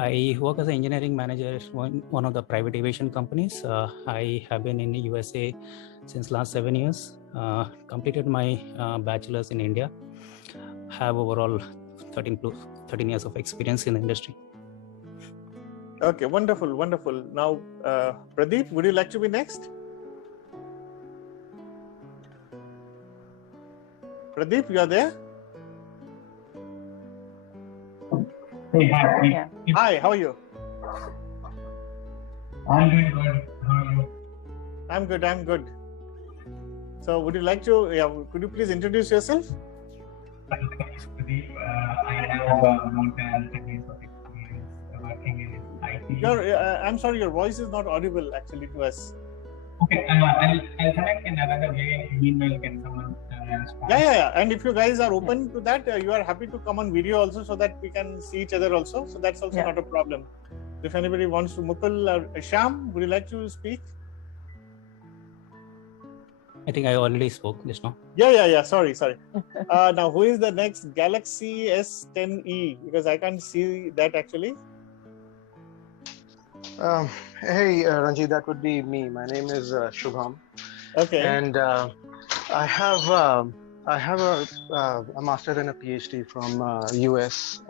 I work as an engineering manager at one of the private aviation companies. I have been in the USA since last 7 years. Completed my bachelor's in India. Have overall 13 years of experience in the industry. Okay, wonderful, wonderful. Now, Pradeep, would you like to be next? Pradeep, you are there? Hey, hi. Yeah. Hi, how are you? I'm doing good. How are you? I'm good, I'm good. So would you like to, could you please introduce yourself? My name is Pradeep. I have more than 10 years of experience working in IT. I'm sorry, your voice is not audible actually to us. Okay, I'll connect in another way. Meanwhile, can someone respond? Yeah. And if you guys are open to that, you are happy to come on video also so that we can see each other also. So that's also not a problem. If anybody wants to, Mukul or Sham, would you like to speak? I think I already spoke just now. Yeah. Sorry. Now, who is the next Galaxy S10e? Because I can't see that actually. Hey, Ranjit, that would be me. My name is Shubham. Okay. And I have a master's and a PhD from US.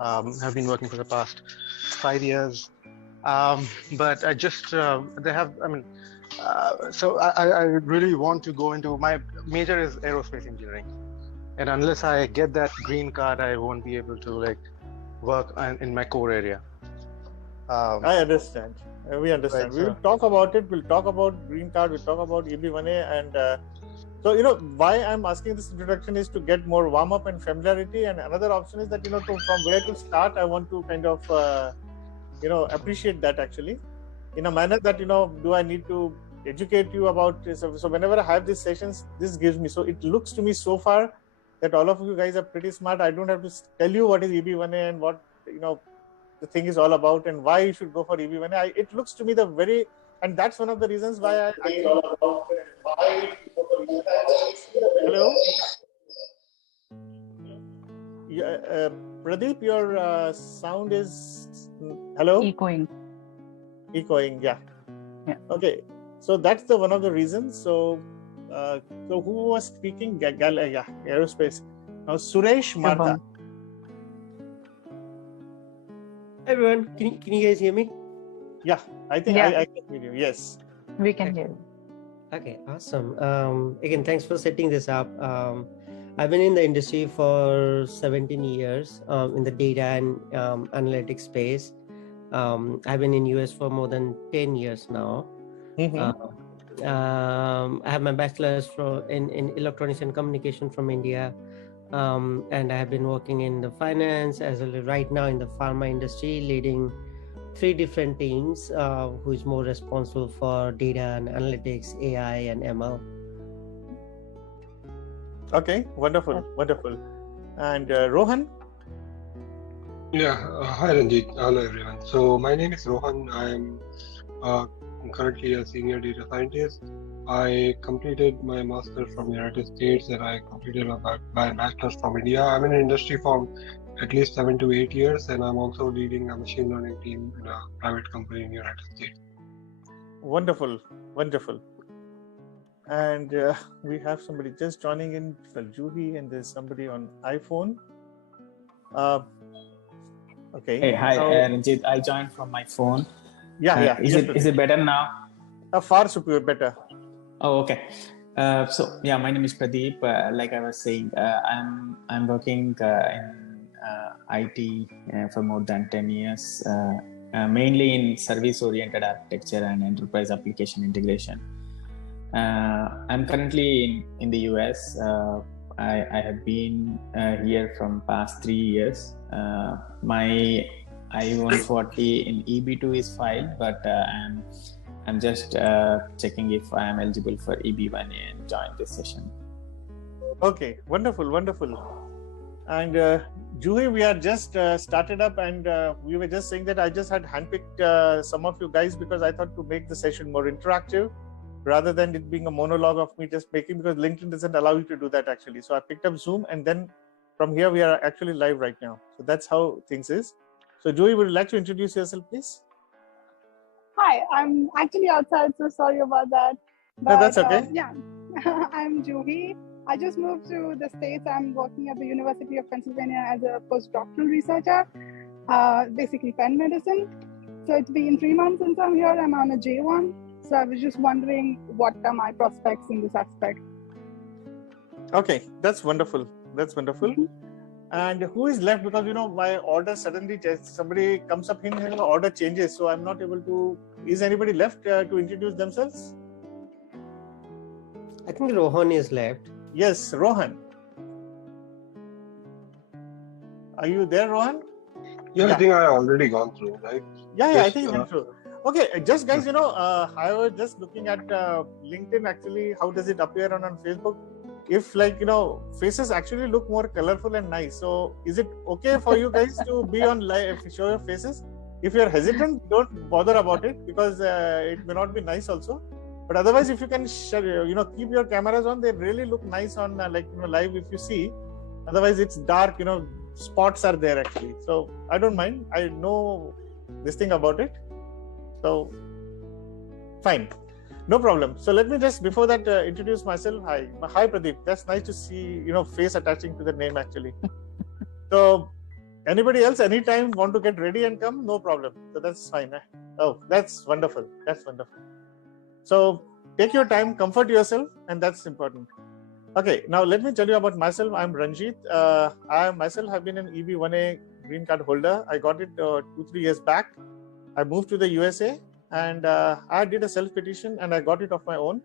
Have been working for the past 5 years. But I just, so I really want to go into, my major is aerospace engineering. And unless I get that green card, I won't be able to work in my core area. I understand. We understand. Right, we will talk about it. We'll talk about green card. We'll talk about EB1A. And so, why I'm asking this introduction is to get more warm up and familiarity. And another option is that, from where to start, I want to kind of, appreciate that actually in a manner that, do I need to educate you about this? So whenever I have these sessions, this gives me, so it looks to me so far that all of you guys are pretty smart. I don't have to tell you what is EB1A and what, the thing is all about and why you should go for EB1A. It looks to me and that's one of the reasons why I Hello? Yeah, Pradeep, your sound is, hello? Echoing, yeah. Okay, so that's one of the reasons. So who was speaking? Aerospace. Now, Suresh Martha. Everyone, can you guys hear me? Yeah, I think I can hear you. Yes, we can hear you. Okay, awesome. Again, thanks for setting this up. I've been in the industry for 17 years in the data and analytics space. I've been in US for more than 10 years now. I have my bachelor's in electronics and communication from India. And I have been working in the finance as well as right now in the pharma industry, leading 3 different teams who is more responsible for data and analytics, AI and ML. Okay, wonderful. And Rohan? Yeah, hi Ranjit, hello everyone. So my name is Rohan. I'm currently a senior data scientist. I completed my master's from United States and I completed my bachelor's from India. I'm in the industry for at least 7 to 8 years, and I'm also leading a machine learning team in a private company in the United States. Wonderful. And we have somebody just joining in, Juhi, and there's somebody on iPhone. Okay. Hey, hi, Ranjit. I joined from my phone. Yeah. Is it better now? Far superior, better. Oh, okay. So yeah, my name is Pradeep. Like I was saying, I'm working in IT for more than 10 years, mainly in service-oriented architecture and enterprise application integration. I'm currently in the US. I have been here from past 3 years. My I-140 in EB2 is filed, but I'm just checking if I am eligible for EB1A and join this session. Okay, wonderful. And Juhi, we are just started up, and we were just saying that I just had handpicked some of you guys because I thought to make the session more interactive rather than it being a monologue of me just making, because LinkedIn doesn't allow you to do that actually. So I picked up Zoom, and then from here we are actually live right now. So that's how things is. So Joey, would you like to introduce yourself, please? Hi, I'm actually outside, so sorry about that. But, no, that's okay. Yeah, I'm Juhi. I just moved to the States. I'm working at the University of Pennsylvania as a postdoctoral researcher, basically pen medicine. So it's been 3 months since I'm here. I'm on a J1. So I was just wondering what are my prospects in this aspect. Okay, that's wonderful. That's wonderful. And who is left? Because, my order suddenly changes. Somebody comes up here and the order changes. So I'm not able to... Is anybody left to introduce themselves? I think Rohan is left. Yes, Rohan. Are you there, Rohan? Yeah, I think I already gone through, right? Yeah, I think you went through. Okay, just guys, I was just looking at LinkedIn actually. How does it appear on Facebook? If faces actually look more colorful and nice. So is it okay for you guys to be on live, show your faces? If you're hesitant, don't bother about it because it may not be nice also. But otherwise, if you can, keep your cameras on, they really look nice on live if you see. Otherwise, it's dark, spots are there actually. So I don't mind. I know this thing about it. So fine. No problem. So let me just, before that, introduce myself. Hi, Pradeep. That's nice to see, face attaching to the name actually. So anybody else, anytime want to get ready and come, no problem. So that's fine. Oh, that's wonderful. That's wonderful. So take your time, comfort yourself, and that's important. Okay, now let me tell you about myself. I'm Ranjit. I myself have been an EB1A green card holder. I got it 2-3 years back. I moved to the USA. And I did a self-petition and I got it of my own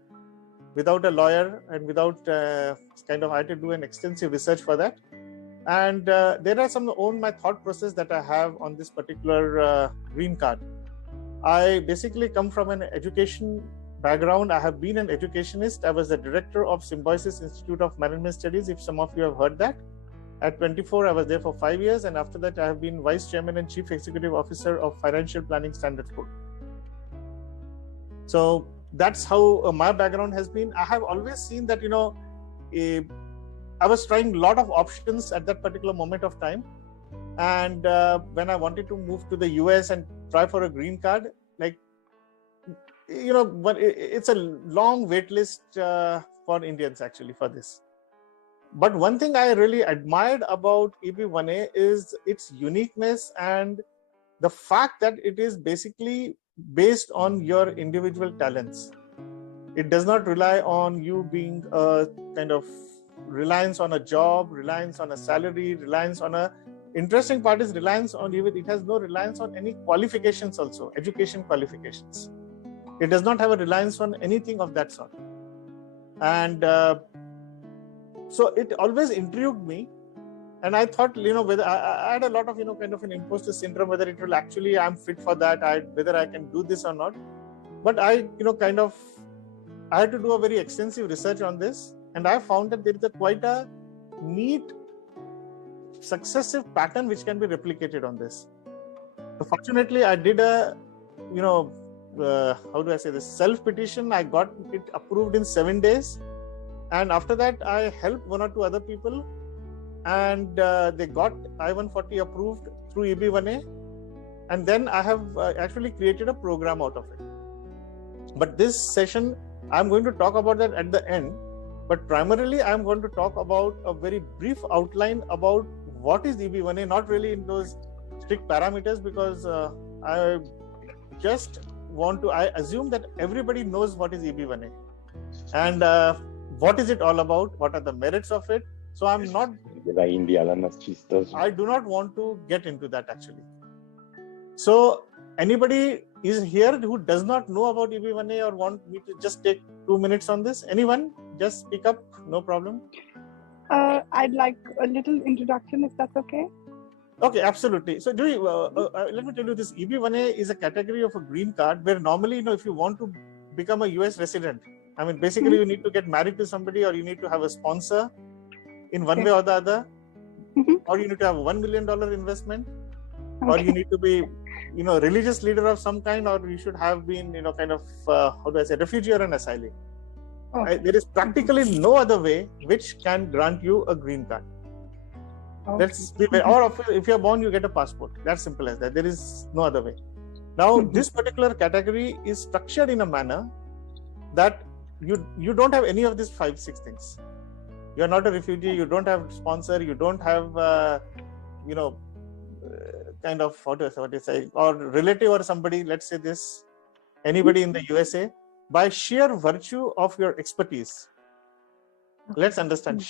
without a lawyer and without I had to do an extensive research for that. And there are some my thought process that I have on this particular green card. I basically come from an education background. I have been an educationist. I was the director of Symbiosis Institute of Management Studies, if some of you have heard that. At 24, I was there for 5 years. And after that, I have been Vice Chairman and Chief Executive Officer of Financial Planning Standards Board. So that's how my background has been. I have always seen that, I was trying a lot of options at that particular moment of time. And when I wanted to move to the US and try for a green card, but it's a long wait list for Indians actually for this. But one thing I really admired about EB1A is its uniqueness and the fact that it is basically based on your individual talents. It does not rely on you being a kind of reliance on a job, reliance on a salary, reliance on a... Interesting part is reliance on even, it has no reliance on any qualifications also, education qualifications. It does not have a reliance on anything of that sort. And so it always intrigued me. And I thought, whether I had a lot of, kind of an imposter syndrome, whether it will actually, I'm fit for that, whether I can do this or not. But I, I had to do a very extensive research on this. And I found that there is quite a neat, successive pattern which can be replicated on this. So fortunately, I did a, how do I say this, self-petition. I got it approved in 7 days. And after that, I helped 1 or 2 other people. And they got I-140 approved through EB1A. And then I have actually created a program out of it. But this session, I'm going to talk about that at the end. But primarily, I'm going to talk about a very brief outline about what is EB1A, not really in those strict parameters, because I just want to, I assume that everybody knows what is EB1A. And what is it all about? What are the merits of it? So I'm not, I do not want to get into that actually. So anybody is here who does not know about EB1A or want me to just take 2 minutes on this? Anyone? Just speak up, no problem. I'd like a little introduction if that's okay. Okay, absolutely. So let me tell you this, EB1A is a category of a green card where normally, if you want to become a US resident, I mean, basically you need to get married to somebody or you need to have a sponsor in one way or the other, or you need to have $1 million investment, or you need to be, religious leader of some kind, or you should have been, kind of, how do I say, refugee or an asylee. There is practically no other way which can grant you a green card. Let's be, or if you're born, you get a passport. That's simple as that. There is no other way. Now, this particular category is structured in a manner that you don't have any of these 5-6 things. You're not a refugee. You don't have sponsor. You don't have kind of what do you say, or relative or somebody. Let's say this, anybody in the USA, by sheer virtue of your expertise. Let's understand.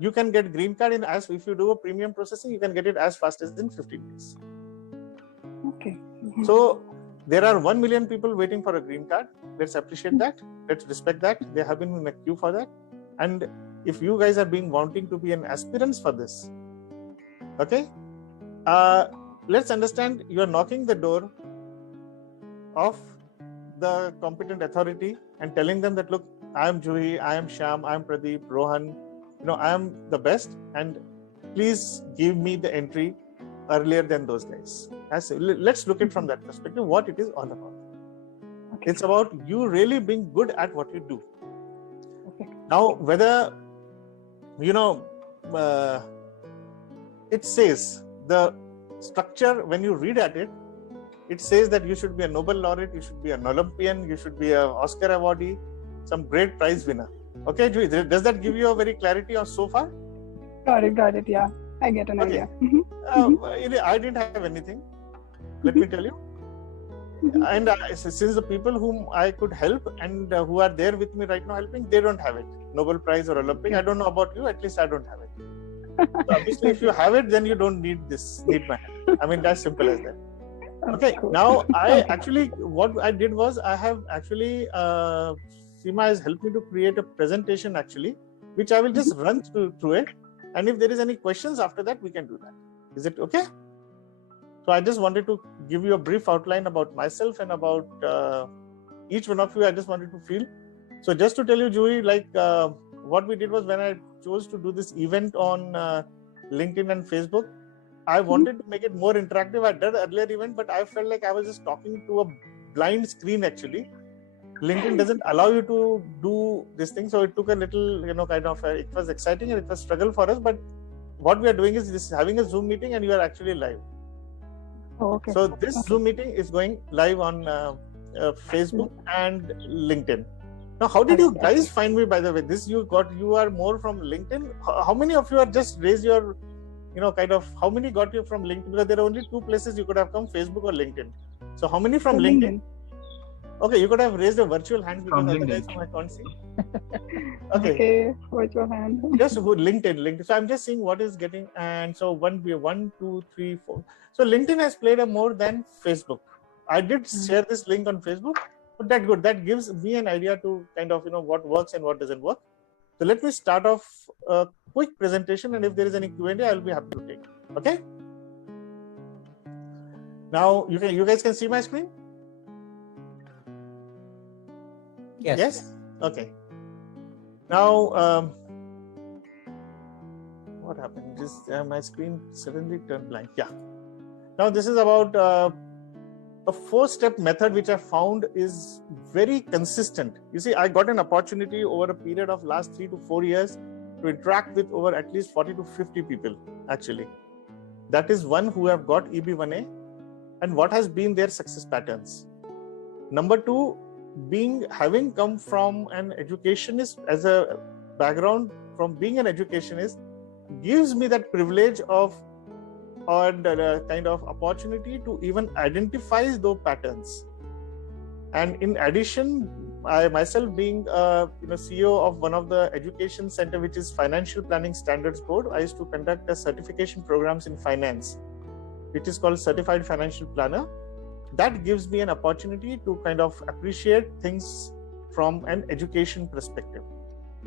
You can get green card in as if you do a premium processing, you can get it as fast as in 15 days. Okay. So there are 1 million people waiting for a green card. Let's appreciate that. Let's respect that. They have been in a queue for that. And if you guys are wanting to be an aspirants for this, okay, let's understand you are knocking the door of the competent authority and telling them that, look, I am Juhi, I am Shyam, I am Pradeep, Rohan, I am the best, and please give me the entry earlier than those guys. Let's look at it from that perspective, what it is all about. Okay. It's about you really being good at what you do. Okay. Now, whether, it says, the structure, when you read at it, it says that you should be a Nobel laureate, you should be an Olympian, you should be an Oscar awardee, some great prize winner. Okay, Juhi, does that give you a very clarity on so far? Got it, yeah. I get an idea. I didn't have anything, let me tell you. And since the people whom I could help and who are there with me right now helping, they don't have it. Nobel Prize or Olympic. I don't know about you, at least I don't have it. So obviously, if you have it, then you don't need my help. I mean, that's simple as that. Okay, now what I did was, I have actually, Seema has helped me to create a presentation actually, which I will just run through it. And if there is any questions after that, we can do that. Is it okay? So I just wanted to give you a brief outline about myself and about each one of you. I just wanted to feel. So just to tell you, Juhi, what we did was, when I chose to do this event on LinkedIn and Facebook, I wanted to make it more interactive. I did an earlier event, but I felt like I was just talking to a blind screen actually. LinkedIn doesn't allow you to do this thing. So it took a little, it was exciting and it was a struggle for us. But what we are doing is having a Zoom meeting and you are actually live. Oh, okay. So this Zoom meeting is going live on Facebook and LinkedIn. Now, how did you guys find me, by the way? You are more from LinkedIn. How many of you are just raise your, how many got you from LinkedIn? Because there are only 2 places you could have come, Facebook or LinkedIn. So how many from LinkedIn? Okay, you could have raised a virtual hand because otherwise I can't see. Okay, virtual hand. Just LinkedIn. So I'm just seeing what is getting, and so 1, 2, 3, 4. So LinkedIn has played a more than Facebook. I did share this link on Facebook, but that's good. That gives me an idea to kind of what works and what doesn't work. So let me start off a quick presentation, and if there is any Q&A, I'll be happy to take. Okay. Now you guys can see my screen. Yes. Okay. Now, what happened? Just my screen suddenly turned blank. Yeah. Now this is about a 4-step method which I found is very consistent. You see, I got an opportunity over a period of last 3 to 4 years to interact with over at least 40 to 50 people. Actually, that is one who have got EB1A and what has been their success patterns. Number 2. Having come from an educationist as a background, from being an educationist, gives me that privilege of or the kind of opportunity to even identify those patterns. And in addition, I myself being CEO of one of the education center, which is Financial Planning Standards Board, I used to conduct a certification programs in finance, which is called Certified Financial Planner. That gives me an opportunity to kind of appreciate things from an education perspective.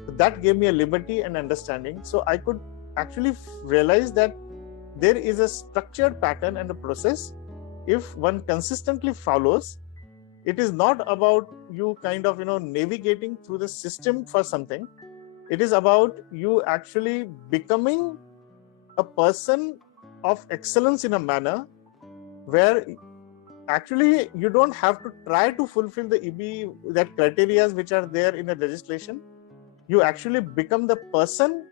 That gave me a liberty and understanding. So I could actually realize that there is a structured pattern and a process. If one consistently follows, it is not about you kind of, navigating through the system for something. It is about you actually becoming a person of excellence in a manner where actually you don't have to try to fulfill the that criteria which are there in the legislation. You actually become the person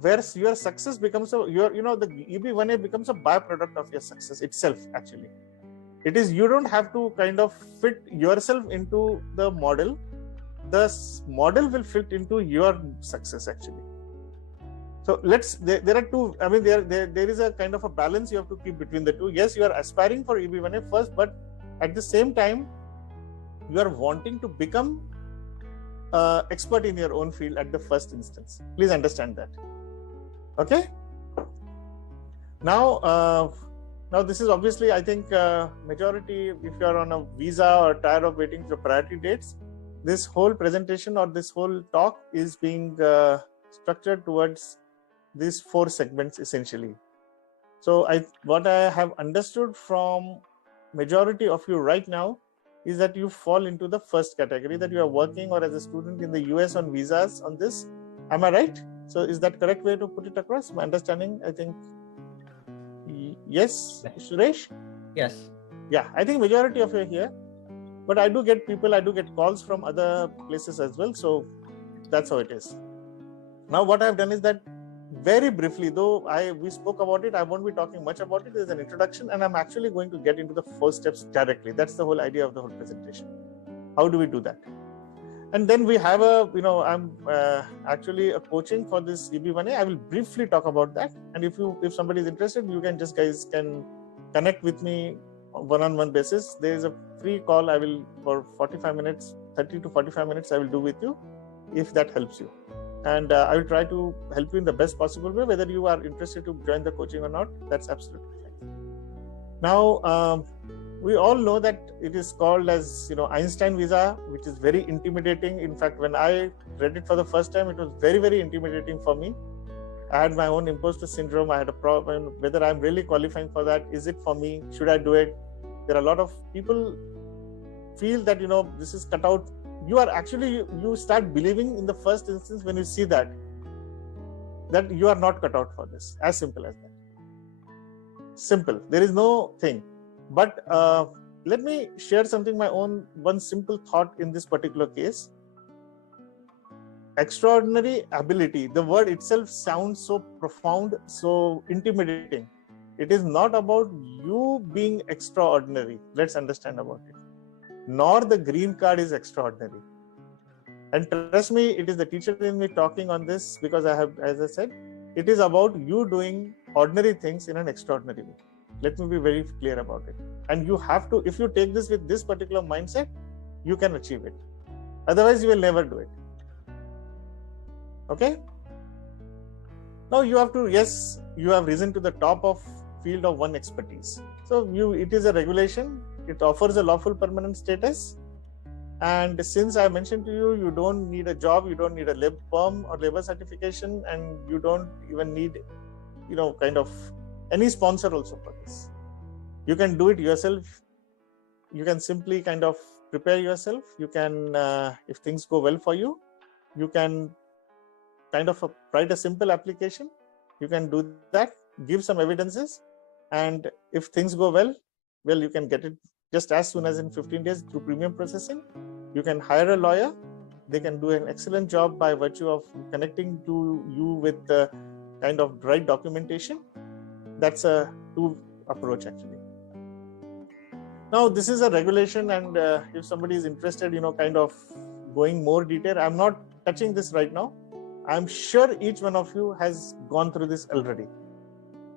where your success becomes the EB1A becomes a byproduct of your success itself. Actually, it is, you don't have to kind of fit yourself into the model. The model will fit into your success actually. So there are two, I mean, there is a kind of a balance you have to keep between the two. Yes, you are aspiring for EB1A first, but at the same time, you are wanting to become expert in your own field at the first instance. Please understand that. Okay. Now this is obviously, I think, majority, if you are on a visa or tired of waiting for priority dates, this whole presentation or this whole talk is being structured towards these 4 segments essentially. So what I have understood from majority of you right now is that you fall into the first category, that you are working or as a student in the US on visas on this. Am I right? So is that correct way to put it across? My understanding, I think, yes, Suresh? Yes. Yeah, I think majority of you are here, but I do get calls from other places as well. So that's how it is. Now what I've done is that very briefly, though we spoke about it, I won't be talking much about it. There's an introduction, and I'm actually going to get into the 4 steps directly. That's the whole idea of the whole presentation. How do we do that? And then we have I'm actually a coaching for this EB1A. I will briefly talk about that. And if somebody is interested, you can can connect with me on one-on-one basis. There is a free call I will, for 45 minutes, 30 to 45 minutes, I will do with you, if that helps you. And I will try to help you in the best possible way. Whether you are interested to join the coaching or not, that's absolutely fine. Now, we all know that it is called as Einstein visa, which is very intimidating. In fact, when I read it for the first time, it was very, very intimidating for me. I had my own imposter syndrome. I had a problem whether I'm really qualifying for that. Is it for me? Should I do it? There are a lot of people feel that this is cut out. You start believing in the first instance when you see that you are not cut out for this. As simple as that. Simple. There is no thing. But let me share something, one simple thought in this particular case. Extraordinary ability. The word itself sounds so profound, so intimidating. It is not about you being extraordinary. Let's understand about it. Nor the green card is extraordinary. And trust me, it is the teacher in me talking on this, because as I said, it is about you doing ordinary things in an extraordinary way. Let me be very clear about it. And you have to, if you take this with this particular mindset, you can achieve it. Otherwise, you will never do it. Okay? Now you have to, yes, you have risen to the top of field of one expertise. So it is a regulation. It offers a lawful permanent status. And since I mentioned to you, you don't need a job, you don't need a perm or labor certification, and you don't even need, kind of any sponsor also for this. You can do it yourself. You can simply kind of prepare yourself. You can, if things go well for you, you can kind of write a simple application. You can do that, give some evidences, and if things go well, you can get it just as soon as in 15 days through premium processing. You can hire a lawyer. They can do an excellent job by virtue of connecting to you with the kind of right documentation. That's a two approach actually. Now this is a regulation, and if somebody is interested, kind of going more detail, I'm not touching this right now. I'm sure each one of you has gone through this already.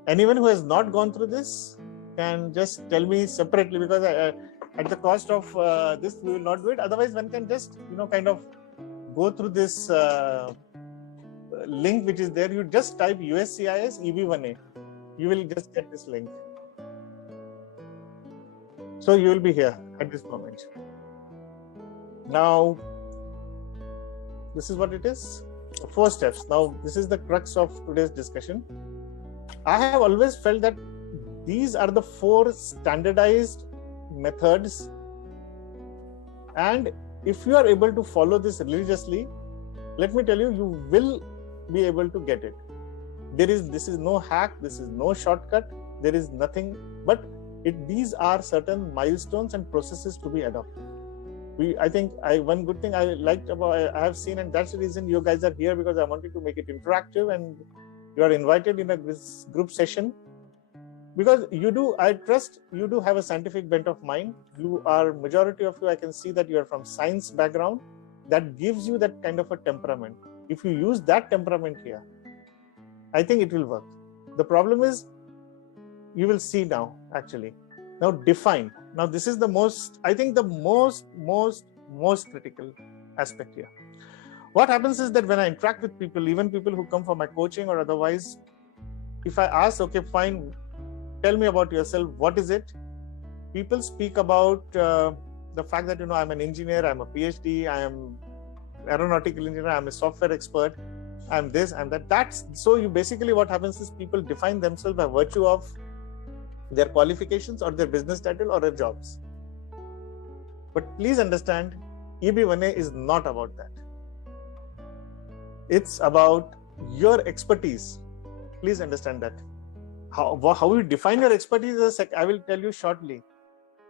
Anyone who has not gone through this can just tell me separately, because at the cost of this, we will not do it. Otherwise, one can just, kind of go through this link which is there. You just type USCIS EB1A. You will just get this link. So you will be here at this moment. Now, this is what it is. 4 steps. Now, this is the crux of today's discussion. I have always felt that these are the 4 standardized methods, and if you are able to follow this religiously, let me tell you, you will be able to get it. This is no hack, this is no shortcut, there is nothing, but these are certain milestones and processes to be adopted. One good thing I liked about I have seen, and that's the reason you guys are here, because I wanted to make it interactive and You are invited in a group session because I trust you do have a scientific bent of mind. Majority of you, I can see that you are from science background. That gives you that kind of a temperament. If you use that temperament here, I think it will work. The problem is, you will see now, actually. Now define. Now this is the most critical aspect here. What happens is that when I interact with people, even people who come for my coaching or otherwise, if I ask, okay, fine, tell me about yourself, what is it? People speak about the fact that, I'm an engineer, I'm a PhD, I am aeronautical engineer, I'm a software expert, I'm this, I'm that. So you basically, what happens is people define themselves by virtue of their qualifications or their business title or their jobs. But please understand, EB1A is not about that. It's about your expertise. Please understand that. How you define your expertise, I will tell you shortly.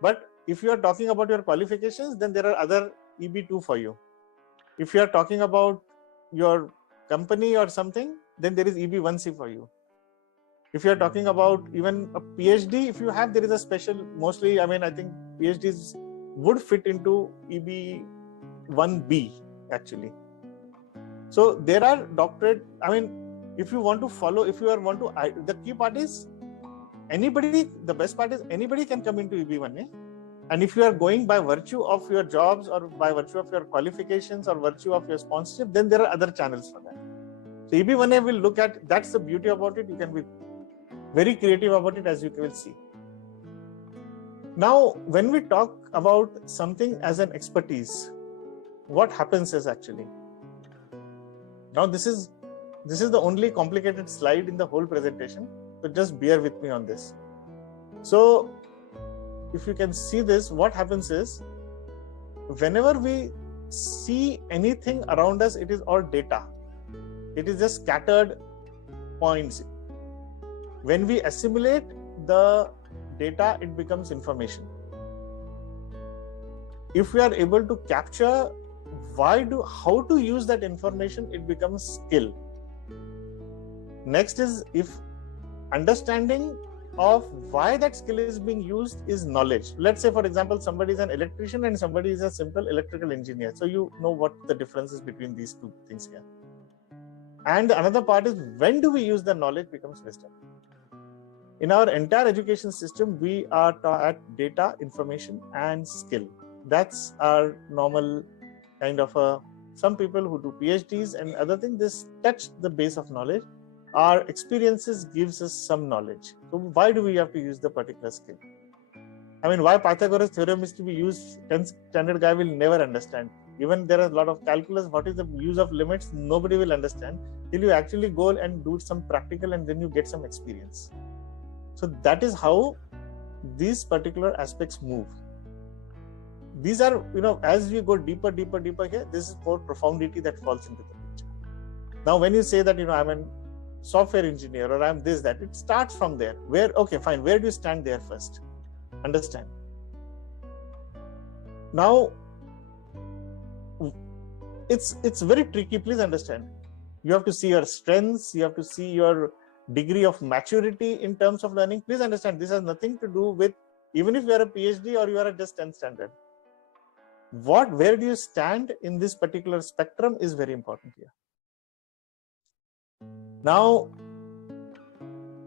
But if you are talking about your qualifications, then there are other EB2 for you. If you are talking about your company or something, then there is EB1C for you. If you are talking about even a PhD, if you have, there is a special, mostly, I think PhDs would fit into EB1B actually. So there are doctorate, if you want to follow, the key part is the best part is anybody can come into EB1A. And if you are going by virtue of your jobs or by virtue of your qualifications or virtue of your sponsorship, then there are other channels for that. So EB1A will look at, that's the beauty about it. You can be very creative about it, as you will see. Now, when we talk about something as an expertise, what happens is actually, now this is the only complicated slide in the whole presentation, so just bear with me on this. So if you can see this, what happens is, whenever we see anything around us, it is all data. It is just scattered points. When we assimilate the data, it becomes information. If we are able to capture how to use that information, it becomes skill. Next is, if understanding of why that skill is being used is knowledge. Let's say, for example, somebody is an electrician and somebody is a simple electrical engineer. So you know what the difference is between these two things here. And another part is, when do we use the knowledge becomes wisdom. In our entire education system, we are taught at data, information, and skill. That's our normal kind of some people who do PhDs and other things, this touch the base of knowledge. Our experiences gives us some knowledge. So why do we have to use the particular skill? Why Pythagoras theorem is to be used, 10th standard guy will never understand. Even there are a lot of calculus, what is the use of limits, nobody will understand till you actually go and do some practical and then you get some experience. So that is how these particular aspects move. These are, as we go deeper here, this is more profundity that falls into the picture. Now, when you say that, I'm a software engineer or I'm this, that, it starts from there. Okay, fine. Where do you stand there first? Understand. Now, it's very tricky. Please understand. You have to see your strengths. You have to see your degree of maturity in terms of learning. Please understand, this has nothing to do with, even if you are a PhD or you are at just 10th standard. Where do you stand in this particular spectrum is very important here. Now,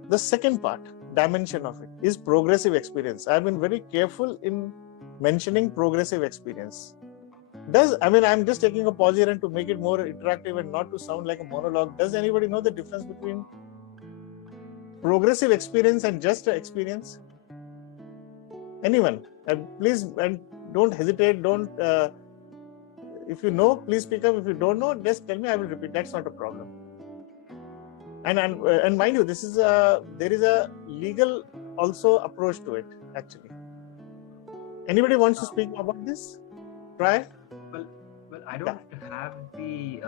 the second part, dimension of it, is progressive experience. I've been very careful in mentioning progressive experience. I'm just taking a pause here and to make it more interactive and not to sound like a monologue. Does anybody know the difference between progressive experience and just experience? Anyone? Please, and don't hesitate. Don't. If you know, please speak up. If you don't know, just tell me. I will repeat. That's not a problem. And mind you, there is a legal also approach to it actually. Anybody wants to speak about this? Try. Well, I don't have the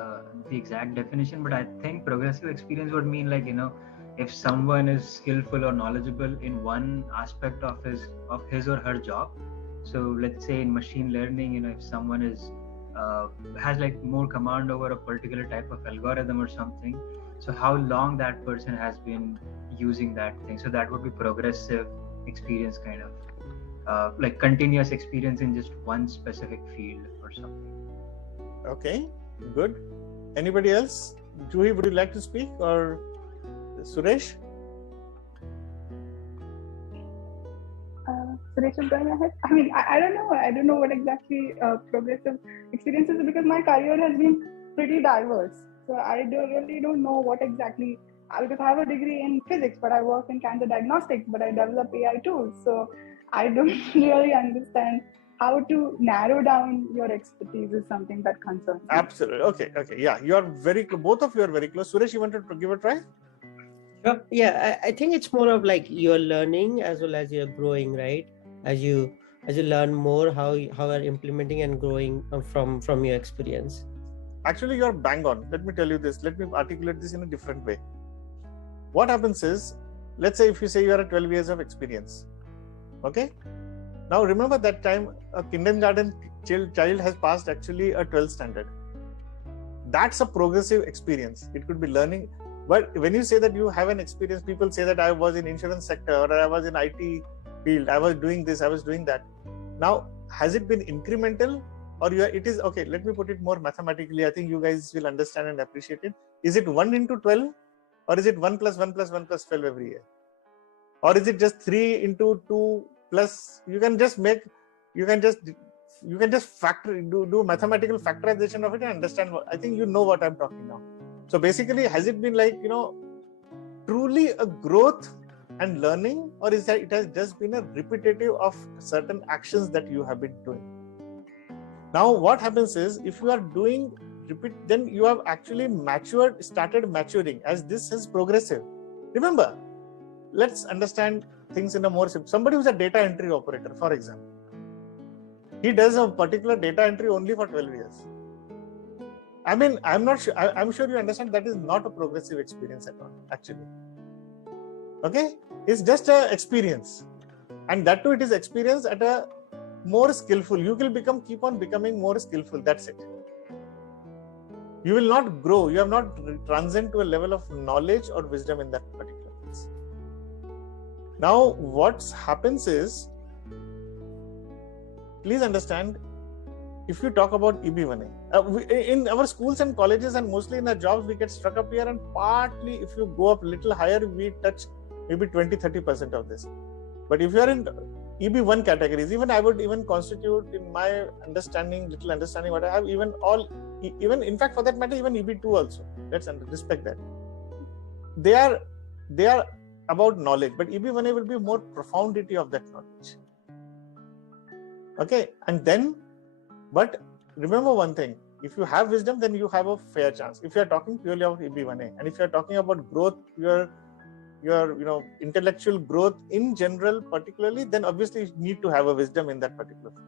exact definition, but I think progressive experience would mean, like, if someone is skillful or knowledgeable in one aspect of his or her job. So let's say in machine learning, if someone has like more command over a particular type of algorithm or something, So how long that person has been using that thing. So that would be progressive experience, kind of like continuous experience in just one specific field or something. Okay, good. Anybody else? Juhi, would you like to speak, or Suresh? Suresh is going ahead. I mean, I don't know. I don't know what exactly progressive experience is, because my career has been pretty diverse. So I really don't know what exactly, because I have a degree in physics, but I work in cancer diagnostics, but I develop AI tools. So I don't really understand how to narrow down your expertise is something that concerns me. Absolutely. Okay. Yeah, you are very close. Both of you are very close. Suresh, you wanted to give a try? Yeah, I think it's more of like you're learning as well as you're growing, right? As you learn more, how are implementing and growing from your experience. Actually, you're bang on. Let me tell you this. Let me articulate this in a different way. What happens is, let's say if you say you are at 12 years of experience, okay? Now remember that time a kindergarten child has passed actually a 12th standard. That's a progressive experience. It could be learning. But when you say that you have an experience, people say that I was in insurance sector, or I was in IT field, I was doing this, I was doing that. Now, has it been incremental, or it is, okay, let me put it more mathematically. I think you guys will understand and appreciate it. Is it 1 into 12, or is it 1 plus 1 plus 1 plus 12 every year? Or is it just 3 into 2 plus, you can just factor, do mathematical factorization of it and understand I think you know what I'm talking now. So basically, has it been like, truly a growth and learning, or is that it has just been a repetitive of certain actions that you have been doing? Now, what happens is, if you are doing repeat, then you have actually started maturing, as this is progressive. Remember, let's understand things in a more simple. Somebody who's a data entry operator, for example, he does a particular data entry only for 12 years. I mean, I'm not sure. I'm sure you understand that is not a progressive experience at all, actually. Okay, it's just an experience, and that too, it is experience at a more skillful. You will keep on becoming more skillful. That's it. You will not grow. You have not transcended to a level of knowledge or wisdom in that particular case. Now, what happens is, please understand, if you talk about EB1A, in our schools and colleges and mostly in our jobs, we get stuck up here, and partly if you go up a little higher, we touch maybe 20-30% of this. But if you are in EB1 categories, even I would even constitute, in my little understanding what I have, even in fact, for that matter, even EB2 also. Let's respect that. They are about knowledge, but EB1A will be more profundity of that knowledge. Okay, and then, but remember one thing, if you have wisdom, then you have a fair chance. If you are talking purely about EB1A, and if you are talking about growth, your intellectual growth in general, particularly, then obviously you need to have a wisdom in that particular field.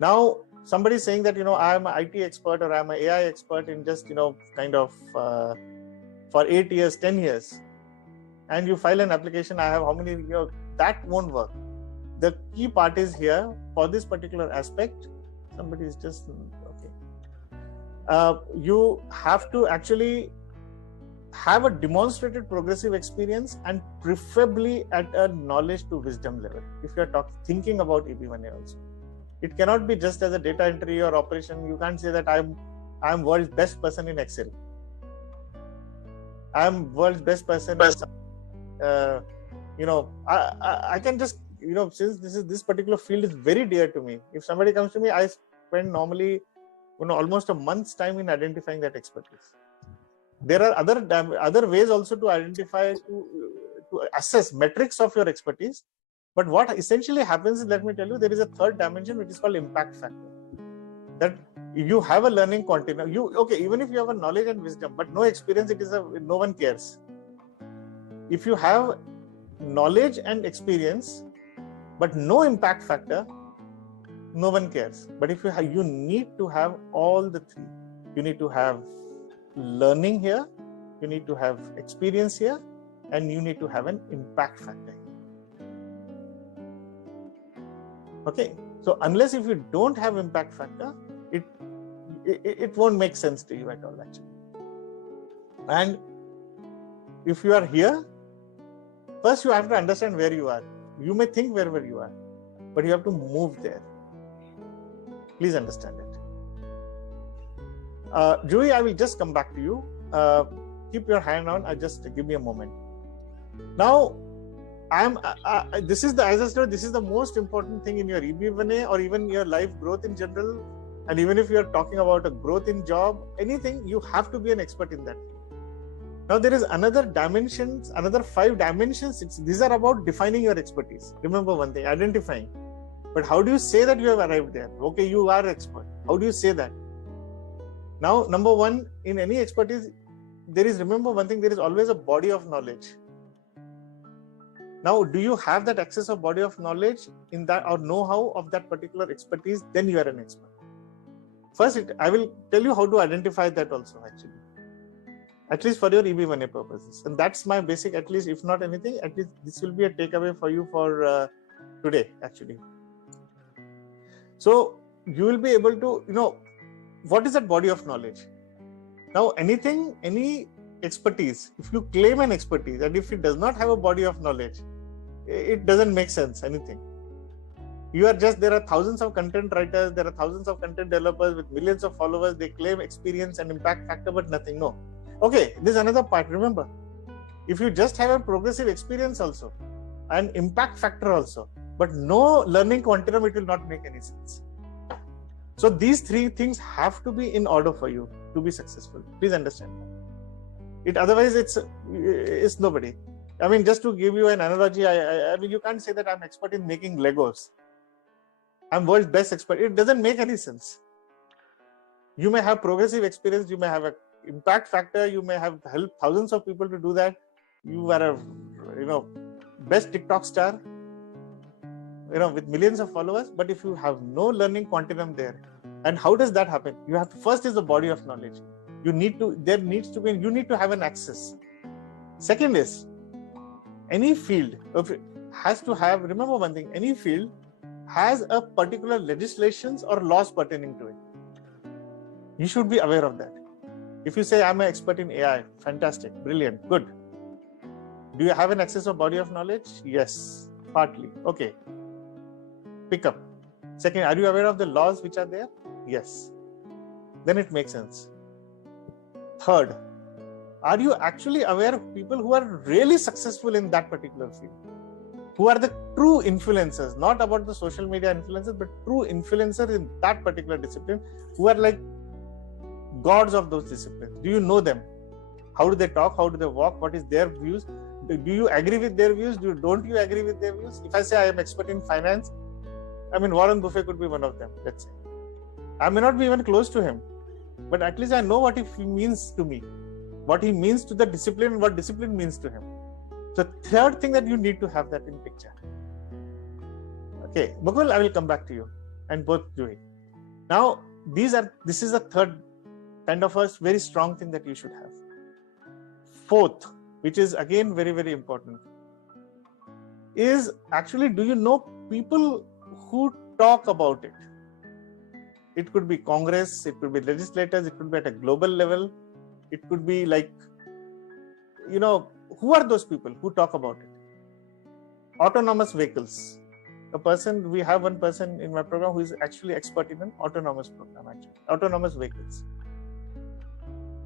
Now, somebody is saying that, I am an IT expert, or I am an AI expert in just, kind of for 8 years, 10 years, and you file an application, I have how many, that won't work. The key part is here for this particular aspect. Somebody is just, okay. You have to actually have a demonstrated progressive experience, and preferably at a knowledge to wisdom level. If you are thinking about EB1A also, it cannot be just as a data entry or operation. You can't say that I'm world's best person in Excel. I'm world's best person. I can just, since this particular field is very dear to me. If somebody comes to me, I spend normally, almost a month's time in identifying that expertise. There are other ways also to identify, to assess metrics of your expertise. But what essentially happens is, let me tell you, there is a third dimension which is called impact factor. That you have a learning continuum. Even if you have a knowledge and wisdom, but no experience, no one cares. If you have knowledge and experience, but no impact factor, no one cares. But if you need to have all the three. You need to have learning here, you need to have experience here, and you need to have an impact factor here. Okay, so unless if you don't have impact factor, it won't make sense to you at all, actually. And if you are here, first you have to understand where you are. You may think wherever you are, but you have to move there. Please understand it. Joey, I will just come back to you. Keep your hand on. Just give me a moment. Now, this is the most important thing in your EB1A or even your life growth in general. And even if you are talking about a growth in job, anything, you have to be an expert in that. Now, there is another dimensions, another 5 dimensions. These are about defining your expertise. Remember one thing, identifying. But how do you say that you have arrived there? Okay, you are expert. How do you say that? Now, number 1, in any expertise, remember one thing, there is always a body of knowledge. Now, do you have that access of body of knowledge in that or know-how of that particular expertise? Then you are an expert. First, I will tell you how to identify that also, actually. At least for your EB1A purposes. And that's my basic, at least, if not anything, at least this will be a takeaway for you for today, actually. So, you will be able to, what is that body of knowledge? Now, any expertise, if you claim an expertise and if it does not have a body of knowledge, it doesn't make sense, anything. There are thousands of content writers, there are thousands of content developers with millions of followers, they claim experience and impact factor, but nothing, no. Okay, this is another part, remember. If you just have a progressive experience also, and impact factor also, but no learning quantum, it will not make any sense. So these 3 things have to be in order for you to be successful. Please understand that. Otherwise, it's nobody. I mean, just to give you an analogy, I mean, you can't say that I'm expert in making Legos. I'm world's best expert. It doesn't make any sense. You may have progressive experience, you may have an impact factor, you may have helped thousands of people to do that. You are a, best TikTok star, with millions of followers. But if you have no learning quantum there, and how does that happen? You have to, first is the body of knowledge. You need to have an access. Second is, any field has to have, remember one thing, any field has a particular legislations or laws pertaining to it. You should be aware of that. If you say, I'm an expert in AI, fantastic, brilliant, good. Do you have an access of body of knowledge? Yes, partly. Okay. Pick up. Second, are you aware of the laws which are there? Yes. Then it makes sense. Third, are you actually aware of people who are really successful in that particular field? Who are the true influencers, not about the social media influencers, but true influencers in that particular discipline, who are like gods of those disciplines. Do you know them? How do they talk? How do they walk? What is their views? Do you agree with their views? Don't you agree with their views? If I say I am expert in finance, I mean, Warren Buffett could be one of them, let's say. I may not be even close to him, but at least I know what he means to me, what he means to the discipline, and what discipline means to him. So third thing that you need to have that in picture. Okay, Mukul, I will come back to you and both Joey. Now, this is the third kind of a very strong thing that you should have. Fourth, which is again very, very important, is actually, do you know people who talk about it? It could be Congress, it could be legislators, it could be at a global level, it could be like, who are those people who talk about it? Autonomous vehicles. We have one person in my program who is actually expert in an autonomous program, autonomous vehicles.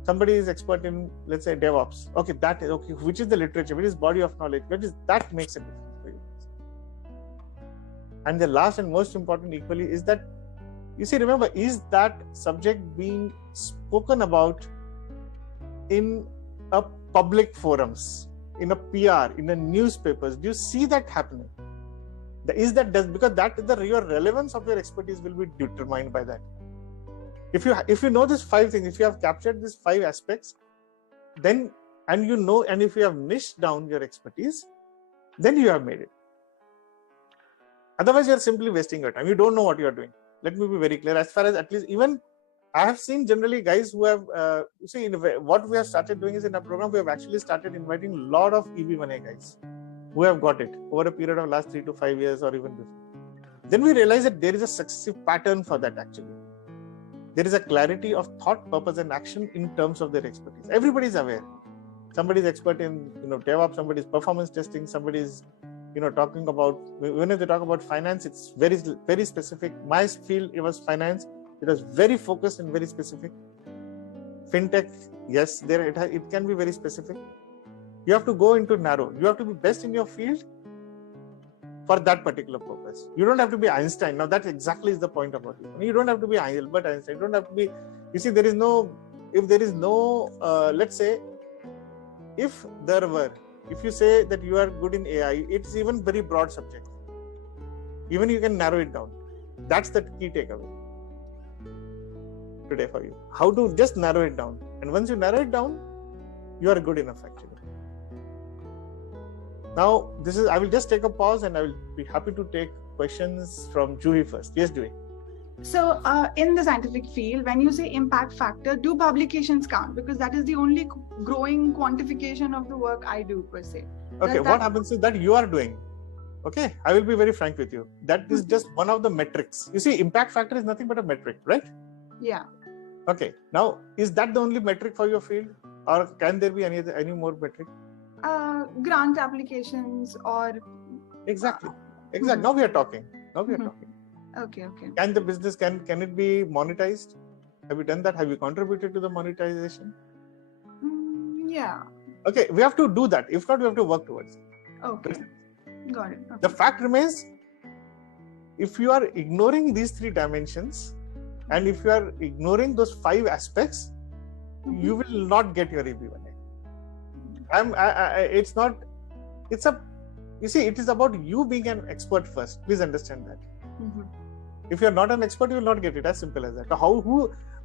Somebody is expert in, let's say, DevOps. Okay, that is okay. Which is the literature? Which is body of knowledge? That makes a difference for you. And the last and most important equally is that, you see, remember, is that subject being spoken about in a public forums, in a PR, in the newspapers? Do you see that happening? Because your relevance of your expertise will be determined by that. If you know these 5 things, if you have captured these 5 aspects, then and if you have niched down your expertise, then you have made it. Otherwise, you are simply wasting your time. You don't know what you are doing. Let me be very clear. As far as at least even I have seen generally guys who have what we have started doing is in our program we have actually started inviting a lot of EB1A guys who have got it over a period of last 3 to 5 years or even before. Then we realize that there is a successive pattern for that actually. There is a clarity of thought, purpose and action in terms of their expertise. Everybody is aware. Somebody's expert in DevOps, somebody's performance testing, somebody's talking about, when they talk about finance, it's very, very specific. My field, it was finance. It was very focused and very specific. Fintech, yes, it can be very specific. You have to go into narrow. You have to be best in your field for that particular purpose. You don't have to be Einstein. Now that exactly is the point about it. You don't have to be Albert Einstein. You don't have to be, if there is no, let's say, if you say that you are good in AI, it's even very broad subject. Even you can narrow it down. That's the key takeaway today for you. How to just narrow it down. And once you narrow it down, you are good enough actually. Now, I will just take a pause and I will be happy to take questions from Juhi first. Yes, Juhi. So in the scientific field, when you say impact factor, do publications count? Because that is the only growing quantification of the work I do per se. Okay, what happens is that you are doing. Okay, I will be very frank with you. That is just one of the metrics. You see, impact factor is nothing but a metric, right? Yeah. Okay, now is that the only metric for your field? Or can there be any more metric? Grant applications or... Exactly. Now we are talking. Okay. Can the business, can it be monetized? Have you done that? Have you contributed to the monetization? Yeah. Okay, we have to do that. If not, we have to work towards it. Okay. Got it. Okay. The fact remains, if you are ignoring these 3 dimensions, and if you are ignoring those 5 aspects, you will not get your EB1A. You see, it is about you being an expert first. Please understand that. If you're not an expert, you will not get it. As simple as that.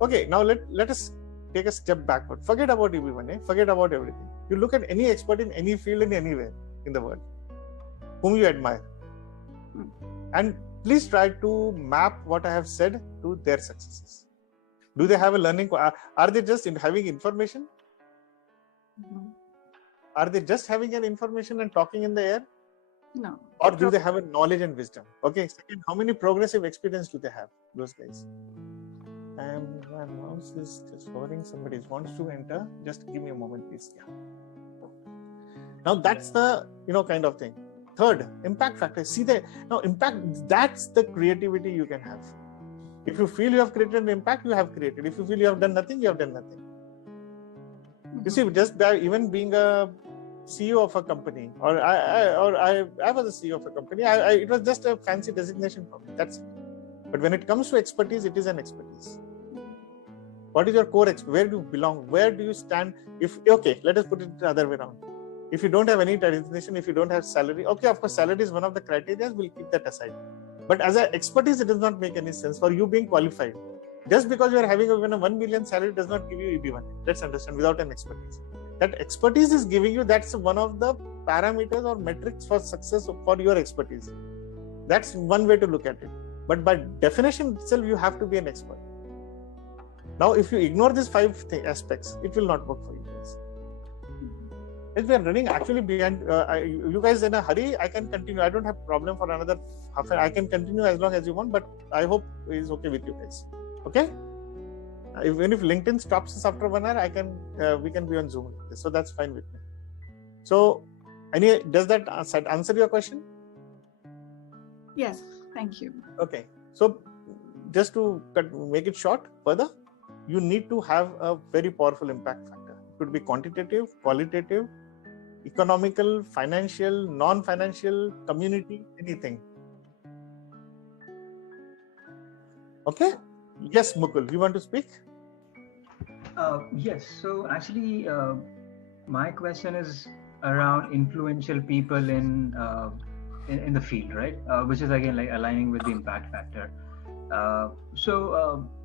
Okay, now let us take a step backward. Forget about EB1A, forget about everything. You look at any expert in any field in anywhere in the world, whom you admire. And please try to map what I have said to their successes. Do they have a learning? Are they just having information? Are they just having an information and talking in the air? No. Or do they have a knowledge and wisdom? Okay, second, how many progressive experience do they have, those guys? My mouse is just hovering. Somebody wants to enter. Just give me a moment, please. Yeah. Now that's the kind of thing. Third, impact factor. See now impact, that's the creativity you can have. If you feel you have created an impact, you have created. If you feel you have done nothing, you have done nothing. You see, just by even being a CEO of a company, or I was a CEO of a company, it was just a fancy designation for me. That's it. But when it comes to expertise, it is an expertise. What is your core expertise? Where do you belong? Where do you stand? Okay, let us put it the other way around. If you don't have any designation, if you don't have salary, okay, of course, salary is one of the criteria. We'll keep that aside. But as an expertise, it does not make any sense for you being qualified. Just because you are having even a 1 million salary does not give you EB1A. Let's understand, without an expertise. That expertise is giving you, that's one of the parameters or metrics for success for your expertise. That's one way to look at it. But by definition itself, you have to be an expert. Now, if you ignore these 5 aspects, it will not work for you guys. If we are running actually behind, you guys in a hurry, I can continue. I don't have problem for another half an hour. I can continue as long as you want, but I hope it is okay with you guys. Okay? Even if LinkedIn stops us after 1 hour, we can be on Zoom. So that's fine with me. So, does that answer your question? Yes, thank you. Okay. So, just to make it short further, you need to have a very powerful impact factor. It could be quantitative, qualitative, economical, financial, non-financial, community, anything. Okay? Yes, Mukul, you want to speak? Yes. So actually, my question is around influential people in the field, right? Which is again like aligning with the impact factor.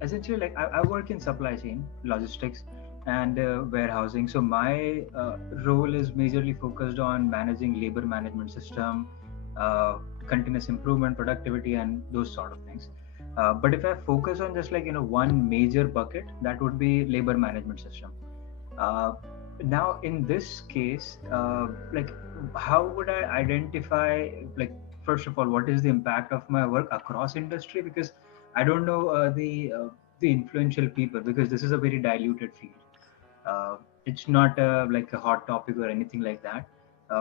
Essentially, like I work in supply chain, logistics, and warehousing. So my role is majorly focused on managing labor management system, continuous improvement, productivity, and those sort of things. But if I focus on just like one major bucket, that would be labor management system. Now in this case, like how would I identify, like first of all, what is the impact of my work across industry? Because I don't know the influential people, because this is a very diluted field. it's not like a hot topic or anything like that,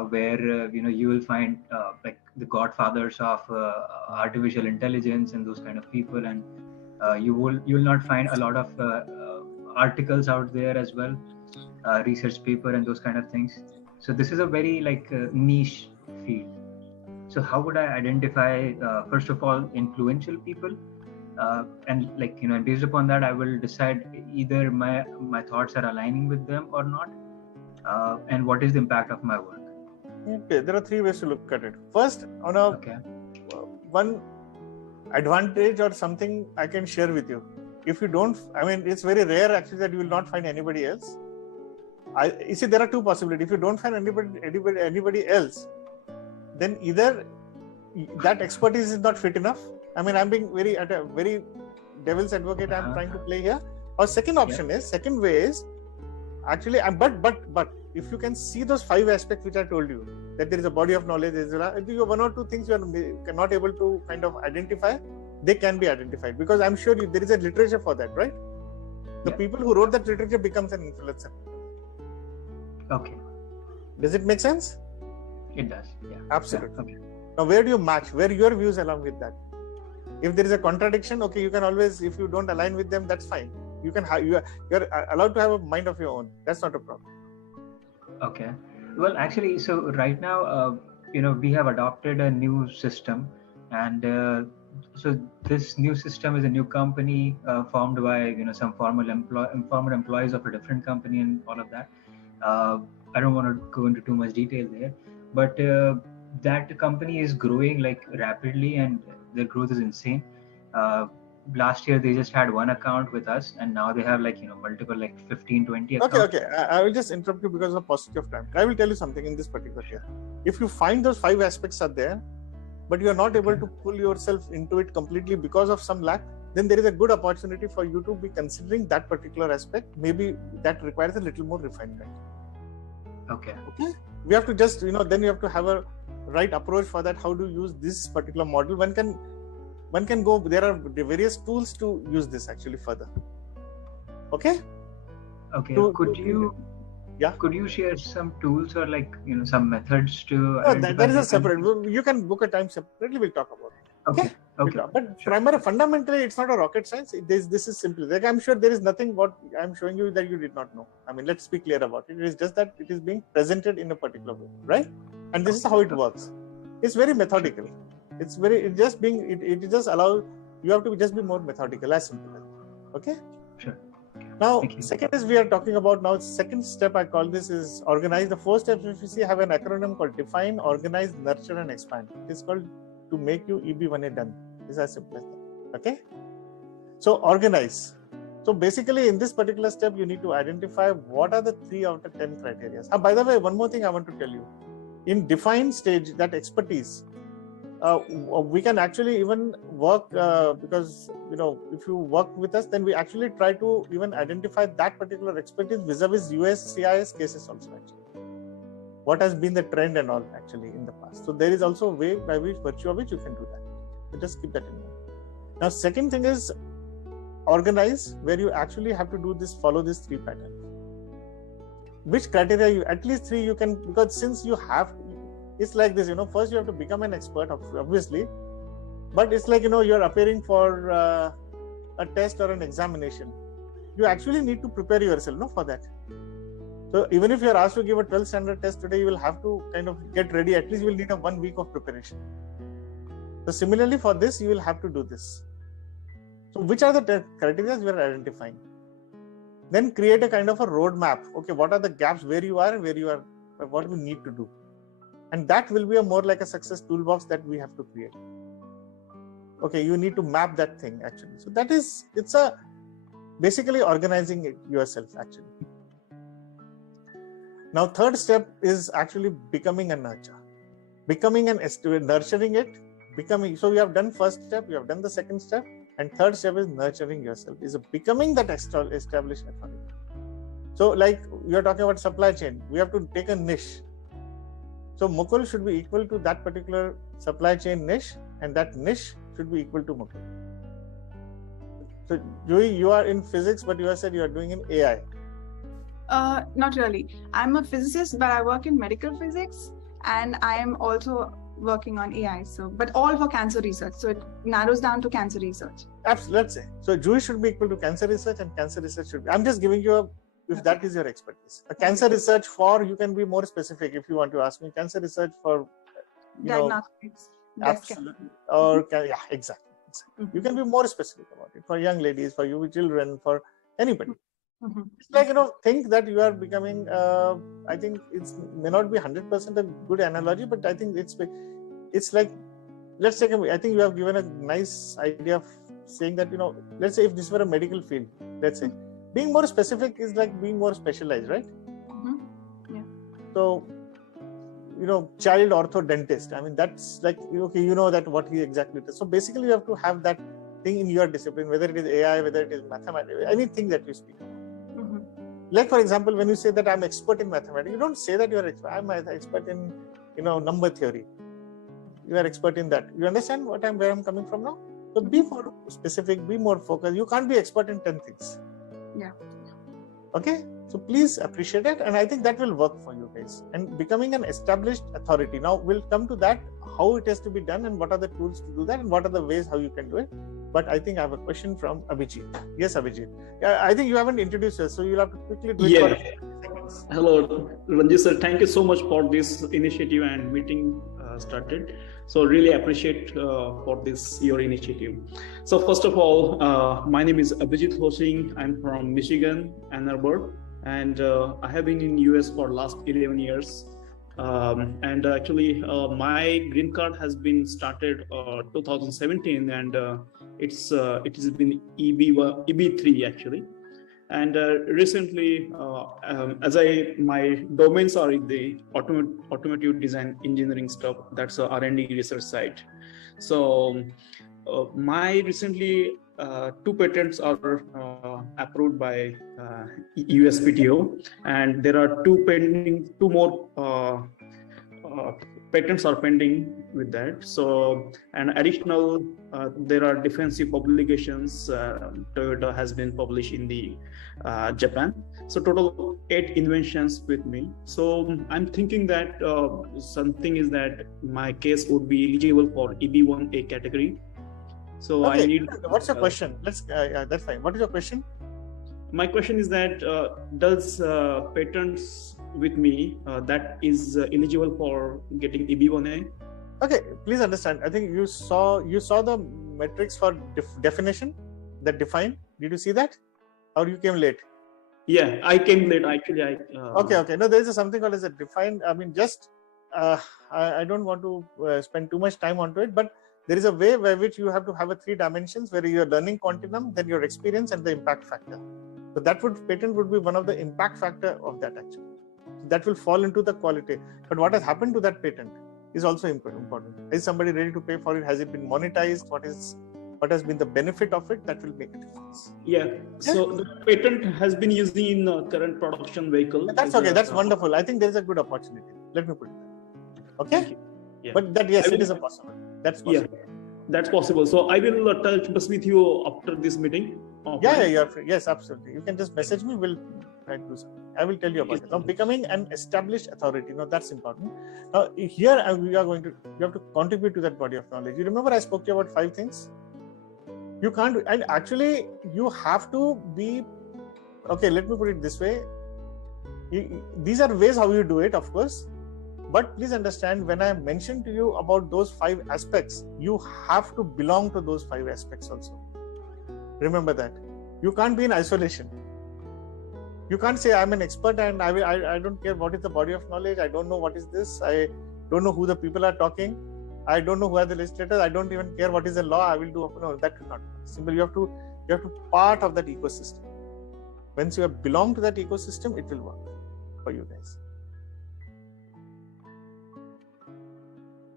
where you will find like the godfathers of artificial intelligence and those kind of people, and you will not find a lot of articles out there as well, research paper and those kind of things. So this is a very niche field. So how would I identify first of all influential people, and based upon that I will decide either my thoughts are aligning with them or not, and what is the impact of my work. Okay, there are three ways to look at it. First, on a one advantage or something I can share with you. If you don't, it's very rare actually that you will not find anybody else. You see, there are two possibilities. If you don't find anybody else, then either that expertise is not fit enough. I'm being very devil's advocate. I'm trying to play here. Or second way is actually, but if you can see those 5 aspects which I told you, that there is a body of knowledge, you one or two things you are not able to kind of identify, they can be identified, because I'm sure there is a literature for that, right? The people who wrote that literature becomes an influencer. Okay. Does it make sense? It does. Yeah. Absolutely. Yeah. Okay. Now, where do you match? Where your views along with that? If there is a contradiction, okay, you can always, if you don't align with them, that's fine. You can you're allowed to have a mind of your own. That's not a problem. Okay. Well, actually, so right now, we have adopted a new system, and so this new system is a new company formed by some former employees of a different company and all of that. I don't want to go into too much detail there, but that company is growing rapidly, and their growth is insane. Last year they just had one account with us, and now they have multiple 15, 20 accounts. Okay. I will just interrupt you because of paucity of time. I will tell you something in this particular case. If you find those 5 aspects are there, but you are not able to pull yourself into it completely because of some lack, then there is a good opportunity for you to be considering that particular aspect. Maybe that requires a little more refinement. Okay. We have to just, then you have to have a right approach for that. How to use this particular model? One can go, there are various tools to use this actually further. Okay. Could you share some tools or some methods to that is a separate, you can book a time separately, we'll talk about it. Okay. But fundamentally it's not a rocket science. This is simple. I'm sure there is nothing what I'm showing you that you did not know. Let's be clear about it. It is just that it is being presented in a particular way, right? And this is how it works. It's very methodical. It just allows you have to just be more methodical, as simple as that. Okay. Sure. Now, second is we are talking about now. Second step I call this is organize. The 4 steps, if you see, have an acronym called define, organize, nurture, and expand. It is called to make you EB1A done. It's as simple as that. Okay. So organize. So basically, in this particular step, you need to identify what are the 3 out of 10 criteria. By the way, one more thing I want to tell you. In define stage, that expertise, we can actually even work because if you work with us, then we actually try to even identify that particular expertise vis-a-vis US CIS cases also actually. What has been the trend and all actually in the past. So there is also a way by virtue of which you can do that. So just keep that in mind. Now, second thing is organize, where you actually have to follow these 3 patterns. Which criteria at least 3 you can, because since you have, it's like this, first you have to become an expert, obviously, but it's like, you're appearing for a test or an examination. You actually need to prepare yourself, for that. So even if you're asked to give a 12th standard test today, you will have to kind of get ready. At least you will need a 1 week of preparation. So similarly for this, you will have to do this. So which are the criteria we are identifying? Then create a kind of a roadmap. Okay, what are the gaps where you are and what we need to do? And that will be more like a success toolbox that we have to create. Okay, you need to map that thing actually. So it's basically organizing it yourself actually. Now, third step is actually becoming a nurture. Becoming and nurturing it. So we have done first step, we have done the second step, and third step is nurturing yourself. Is becoming that established authority. So like we are talking about supply chain, we have to take a niche. So Mukul should be equal to that particular supply chain niche, and that niche should be equal to Mukul. So Joey, you are in physics, but you have said you are doing in AI. Not really. I'm a physicist, but I work in medical physics, and I am also working on AI. So, but all for cancer research. So it narrows down to cancer research. Absolutely. Let's say so. Jewish should be equal to cancer research, and cancer research should be. I'm just giving you if that is your expertise. A cancer research for, you can be more specific if you want to ask me. Cancer research for diagnostics. Absolutely. Or yeah, exactly. You can be more specific about it for young ladies, for you children, for anybody. It's like, think that you are becoming, I think it may not be 100% a good analogy, but I think it's like, let's take I think you have given a nice idea of saying that, let's say if this were a medical field, let's say, being more specific is like being more specialized, right? Yeah. So, child ortho dentist, I mean, that's like, okay, that what he exactly does. So basically you have to have that thing in your discipline, whether it is AI, whether it is mathematics, anything that you speak about. Like, for example, when you say that I'm expert in mathematics, you don't say that you're expert. I'm an expert in, number theory. You are expert in that. You understand where I'm coming from now? So be more specific, be more focused. You can't be expert in 10 things. Yeah. Okay? So please appreciate it. And I think that will work for you guys. And becoming an established authority. Now we'll come to that, how it has to be done and what are the tools to do that and what are the ways how you can do it. But I think I have a question from Abhijit. Yes, Abhijit. Yeah, I think you haven't introduced us, so you'll have to quickly do it for 30 seconds. Hello, Ranjit sir. Thank you so much for this initiative and meeting started. So really appreciate for this your initiative. So first of all, my name is Abhijit Hosing. I'm from Michigan, Ann Arbor, and I have been in US for last 11 years. And actually, my green card has been started 2017, and it has been EB3 actually. And recently, my domains are in the automotive design engineering stuff. That's a R&D research side. So my recently 2 patents are approved by USPTO, and there are 2 more patents are pending with that. So, and additional, there are defensive publications. Toyota has been published in the Japan. So total 8 inventions with me. So I'm thinking that something is that my case would be eligible for EB1A category. So okay. I need. What's your question? Let's. That's fine. What is your question? My question is that does patents with me that is eligible for getting EB1A? Okay, please understand. I think you saw the metrics for definition that define. Did you see that, or you came late? Yeah, I came late actually. Okay. No, there is something called as a defined. I mean, just I don't want to spend too much time onto it, but there is a way by which you have to have a 3 dimensions where your learning continuum, then your experience, and the impact factor. So that patent would be one of the impact factor of that actually. That will fall into the quality. But what has happened to that patent is also important. Is somebody ready to pay for it? Has it been monetized? What has been the benefit of it? That will make a difference. Yeah. So the patent has been used in current production vehicle. That's okay. That's wonderful. I think there is a good opportunity. Let me put it there. Okay. Yeah. But that yes, it is a possible. That's possible. Yeah, that's possible. So I will touch base with you after this meeting. Yeah, you're free. Yes, absolutely. You can just message me. We'll try to do something. I will tell you about it. Now, becoming an established authority. Now, that's important. Now, here you have to contribute to that body of knowledge. You remember I spoke to you about 5 things? You can't, and actually you have to be, okay, let me put it this way. These are ways how you do it, of course. But please understand, when I mentioned to you about those 5 aspects, you have to belong to those 5 aspects also. Remember that. You can't be in isolation. You can't say I'm an expert and I don't care what is the body of knowledge. I don't know what is this. I don't know who the people are talking. I don't know who are the legislators. I don't even care what is the law. I will do. No, that will not. Simply, you have to part of that ecosystem. Once you belong to that ecosystem, it will work for you guys.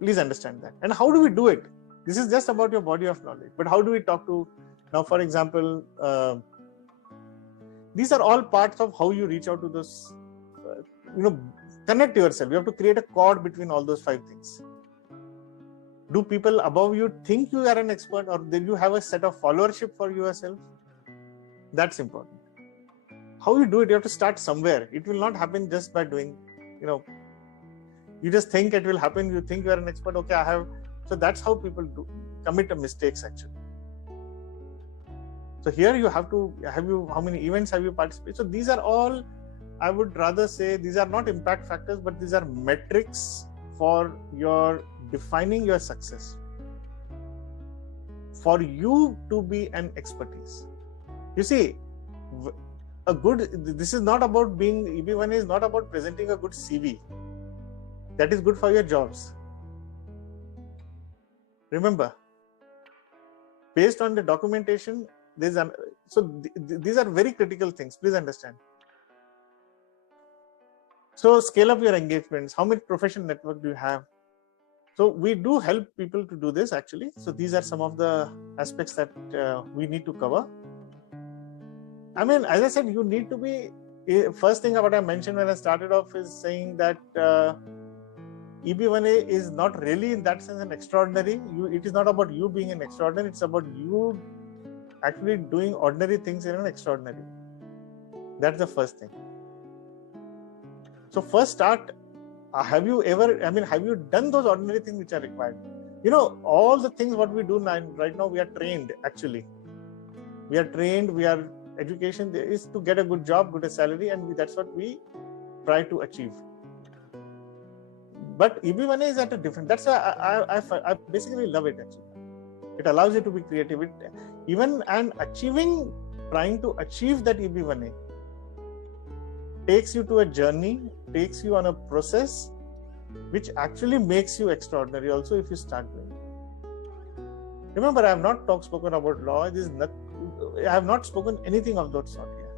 Please understand that. And how do we do it? This is just about your body of knowledge. But how do we talk to, now for example, these are all parts of how you reach out to those, connect yourself. You have to create a cord between all those 5 things. Do people above you think you are an expert, or do you have a set of followership for yourself? That's important. how you do it, you have to start somewhere. It will not happen just by doing, you just think it will happen. You think you are an expert. Okay, I have. So that's how people commit mistakes actually. So here you have to, how many events have you participated? So these are all, I would rather say, these are not impact factors, but these are metrics for your defining your success. For you to be an expertise. You see, this is not about being, EB1A is not about presenting a good CV. That is good for your jobs. Remember, based on the documentation, these are very critical things. Please understand. So scale up your engagements. How much professional network do you have? So we do help people to do this actually. So these are some of the aspects that we need to cover. I mean, as I said, you need to be, first thing what I mentioned when I started off is saying that EB1A is not really in that sense an extraordinary. It is not about you being an extraordinary. It's about you actually doing ordinary things in an extraordinary. That's the first thing. So first start, have you done those ordinary things which are required? All the things what we do right now, we are trained actually. We are trained, education is to get a good job, good salary, and that's what we try to achieve. But EB1A is at a different, that's why I basically love it actually. It allows you to be creative. Trying to achieve that EB1A takes you to a journey, takes you on a process which actually makes you extraordinary also if you start doing it. Remember, I have not spoken about law. I have not spoken anything of that sort here.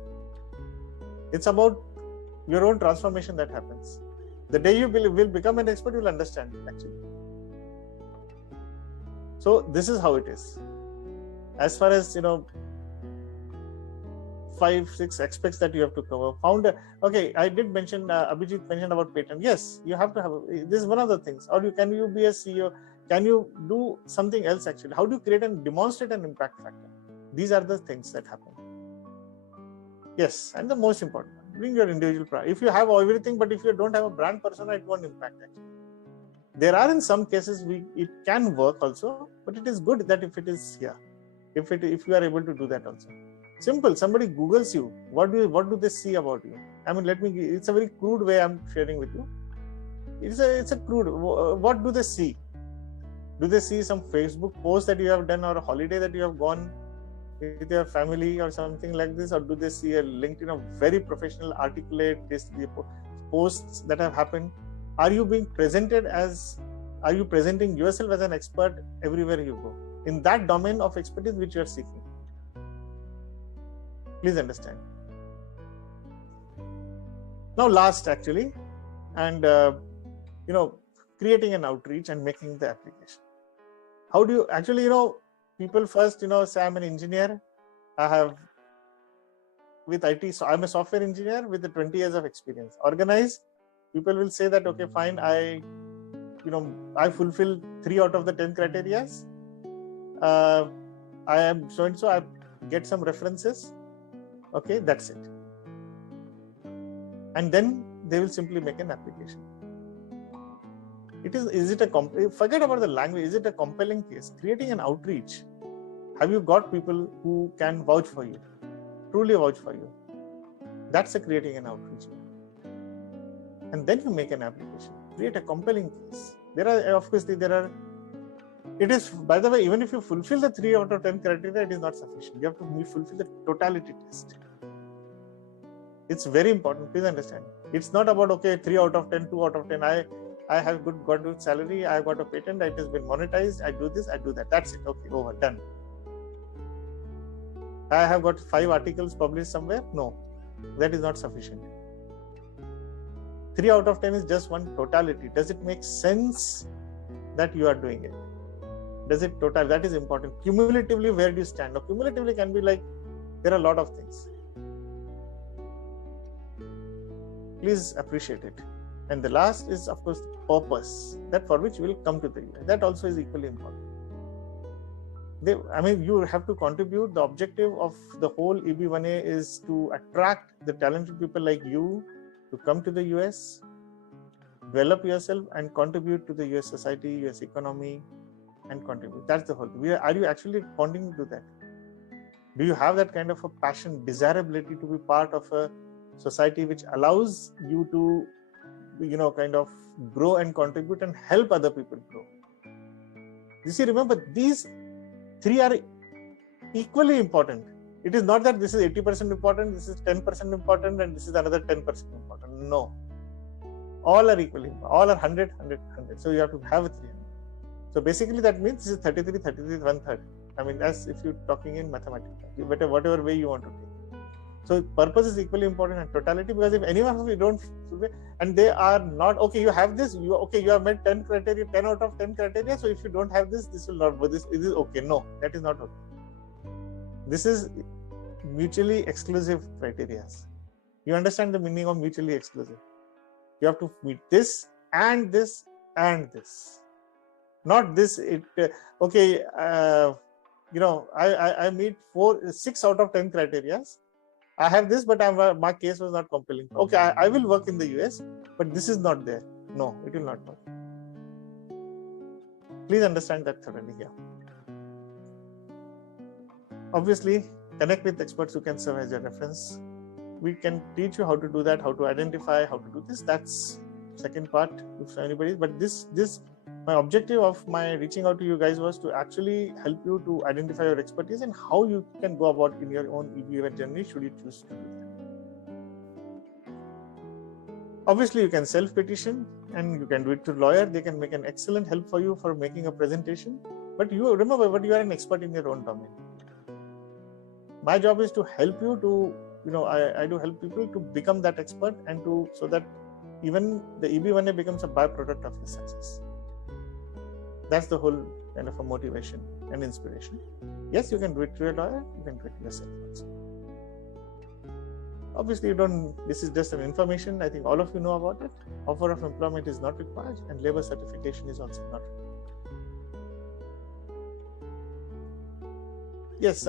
It's about your own transformation that happens. The day you will become an expert, you will understand it actually. So this is how it is. As far as 5-6 aspects that you have to cover. Okay, I did mention, Abhijit mentioned about patent. Yes, you have to have, this is one of the things. Or can you be a CEO? Can you do something else actually? How do you create and demonstrate an impact factor? These are the things that happen. Yes, and the most important, bring your individual brand. If you have everything, but if you don't have a brand persona, it won't impact actually. There are in some cases, it can work also, but it is good that if it is here, if you are able to do that also. Simple. Somebody Googles you. What do they see about you? I mean, it's a very crude way I'm sharing with you. It's a crude. What do they see? Do they see some Facebook post that you have done or a holiday that you have gone with your family or something like this? Or do they see a LinkedIn of very professional, articulate posts that have happened? Are you presenting yourself as an expert everywhere you go in that domain of expertise which you are seeking? Please understand. Now last actually, and creating an outreach and making the application. How do you actually, people first, say I'm an engineer. I have with IT, so I'm a software engineer with 20 years of experience. Organize, people will say that, okay, fine, I fulfill 3 out of the 10 criteria. I am so-and-so, I get some references. Okay, that's it. And then they will simply make an application. Forget about the language. Is it a compelling case? Creating an outreach. Have you got people who can vouch for you? Truly vouch for you? That's creating an outreach. And then you make an application. Create a compelling case. It is, by the way, even if you fulfill the 3 out of 10 criteria, it is not sufficient. You have to fulfill the totality test. It's very important. Please understand. It's not about, okay, 3 out of 10, 2 out of 10. I have got good salary. I have got a patent. It has been monetized. I do this. I do that. That's it. Okay, over. Done. I have got 5 articles published somewhere. No, that is not sufficient. 3 out of 10 is just one totality. Does it make sense that you are doing it? Does it total? That is important. Cumulatively, where do you stand? Now, cumulatively can be like, there are a lot of things. Please appreciate it. And the last is, of course, the purpose, that for which we will come to the event. That also is equally important. you have to contribute. The objective of the whole EB1A is to attract the talented people like you to come to the US, develop yourself and contribute to the US society, US economy, and contribute. That's the whole thing. Are you actually wanting to do that? Do you have that kind of a passion, desirability to be part of a society which allows you to, kind of grow and contribute and help other people grow? You see, remember, these three are equally important. It is not that this is 80% important, this is 10% important, and this is another 10% important. No. All are equally important. All are 100, 100, 100. So you have to have a 300. So basically that means this is 33, 33, 1/3. As if you're talking in mathematics, whatever way you want to take. So purpose is equally important and totality, because if anyone of you don't, and they are not, okay, you have this, you have met 10 criteria, 10 out of 10 criteria. So if you don't have this, this will not, this is okay. No, that is not okay. This is mutually exclusive criteria. You understand the meaning of mutually exclusive? You have to meet this and this and this. Not this, I meet 6 out of 10 criteria. I have this, but my case was not compelling. Okay, I will work in the US, but this is not there. No, it will not work. Please understand that thoroughly here. Obviously, connect with experts who can serve as your reference. We can teach you how to do that, how to identify, how to do this. That's second part, if anybody. But this my objective of my reaching out to you guys was to actually help you to identify your expertise and how you can go about in your own EB1A journey should you choose to do that. Obviously, you can self-petition and you can do it to lawyer. They can make an excellent help for you for making a presentation. But you remember, you are an expert in your own domain. My job is to help you to, I do help people to become that expert and so that even the EB1A becomes a byproduct of your success. That's the whole kind of a motivation and inspiration. Yes, you can do it through a lawyer, you can do it yourself also. Obviously, this is just an information. I think all of you know about it. Offer of employment is not required and labor certification is also not required. Yes,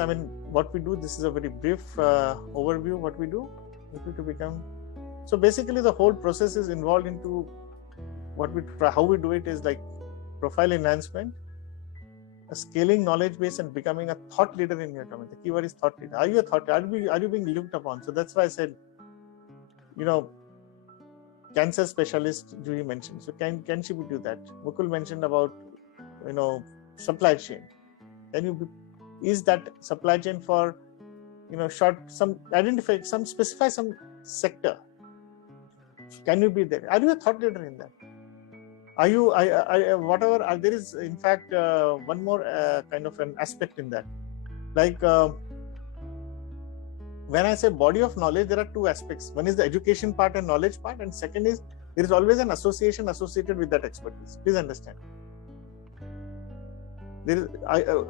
what we do, this is a very brief overview of what we do. So basically the whole process is involved into how we do it is like profile enhancement, a scaling knowledge base and becoming a thought leader in your domain. The keyword is thought leader. Are you a thought leader? Are you being looked upon? So that's why I said, cancer specialist, Juhi mentioned. So can she do that? Mukul mentioned about, supply chain. Is that supply chain for, specify some sector? Can you be there? Are you a thought leader in that? Are you, there is in fact one more kind of an aspect in that. Like when I say body of knowledge, there are two aspects. One is the education part and knowledge part, and second is there is always an association associated with that expertise. Please understand.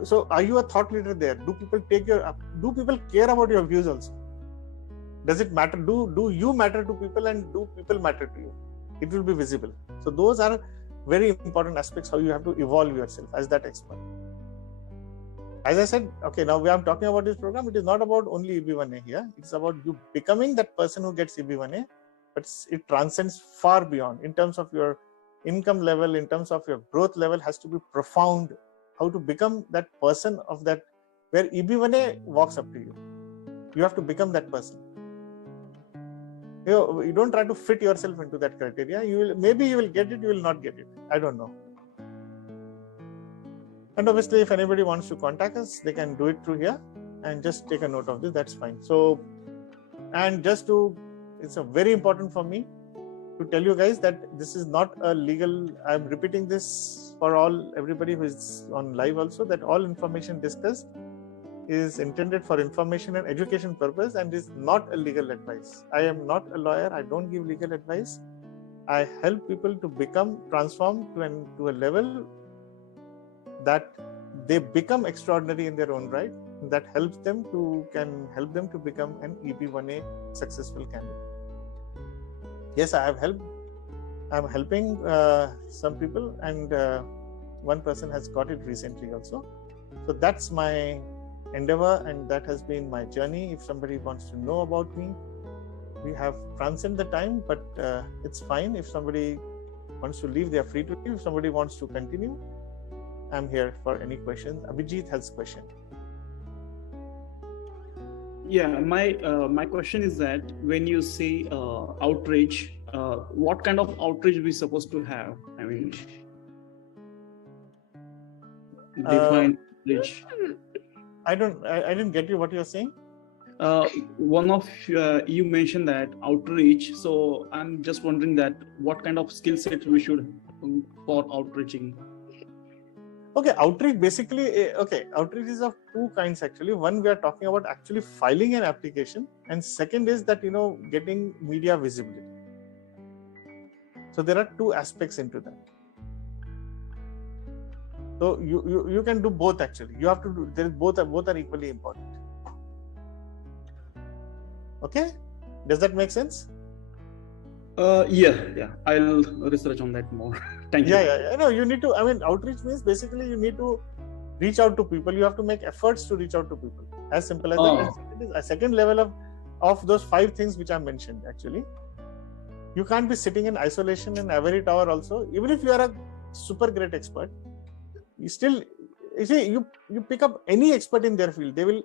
So are you a thought leader there? Do people care about your views also? Does it matter? Do you matter to people and do people matter to you? It will be visible. So those are very important aspects how you have to evolve yourself as that expert. As I said, okay, now we are talking about this program. It is not about only EB1A here. It's about you becoming that person who gets EB1A, but it transcends far beyond in terms of your income level, in terms of your growth level has to be profound. How to become that person of that where EB1A walks up to you. You have to become that person. You don't try to fit yourself into that criteria. Maybe you will get it, you will not get it. I don't know. And obviously, if anybody wants to contact us, they can do it through here and just take a note of this. That's fine. So, and it's a very important for me to tell you guys that this is not a legal. I'm repeating this for everybody who is on live also, that all information discussed is intended for information and education purpose and is not a legal advice. I am not a lawyer. I don't give legal advice. I help people to transform to a level that they become extraordinary in their own right. That can help them to become an EB1A successful candidate. Yes, I'm helping some people, and one person has got it recently also. So that's my endeavor, and that has been my journey. If somebody wants to know about me, we have transcended the time, but it's fine. If somebody wants to leave, they are free to leave. If somebody wants to continue, I'm here for any questions. Abhijit has a question. Yeah, my question is that when you say outreach, what kind of outreach we supposed to have? I mean, define outreach. I didn't get you what you're saying. One of you mentioned that outreach, so I'm just wondering that what kind of skill set we should for outreaching. Okay, outreach basically, outreach is of two kinds actually. One, we are talking about actually filing an application, and second is that, getting media visibility. So there are two aspects into that. So you can do both actually. You have to do, there is both are equally important. Okay, does that make sense? Yeah, I'll research on that more. Thank you. Yeah. No, you need to. I mean, outreach means basically you need to reach out to people. You have to make efforts to reach out to people. As simple as that. And it is a second level of those 5 things which I mentioned. Actually, you can't be sitting in isolation in ivory tower. Also, even if you are a super great expert, you still, you pick up any expert in their field. They will.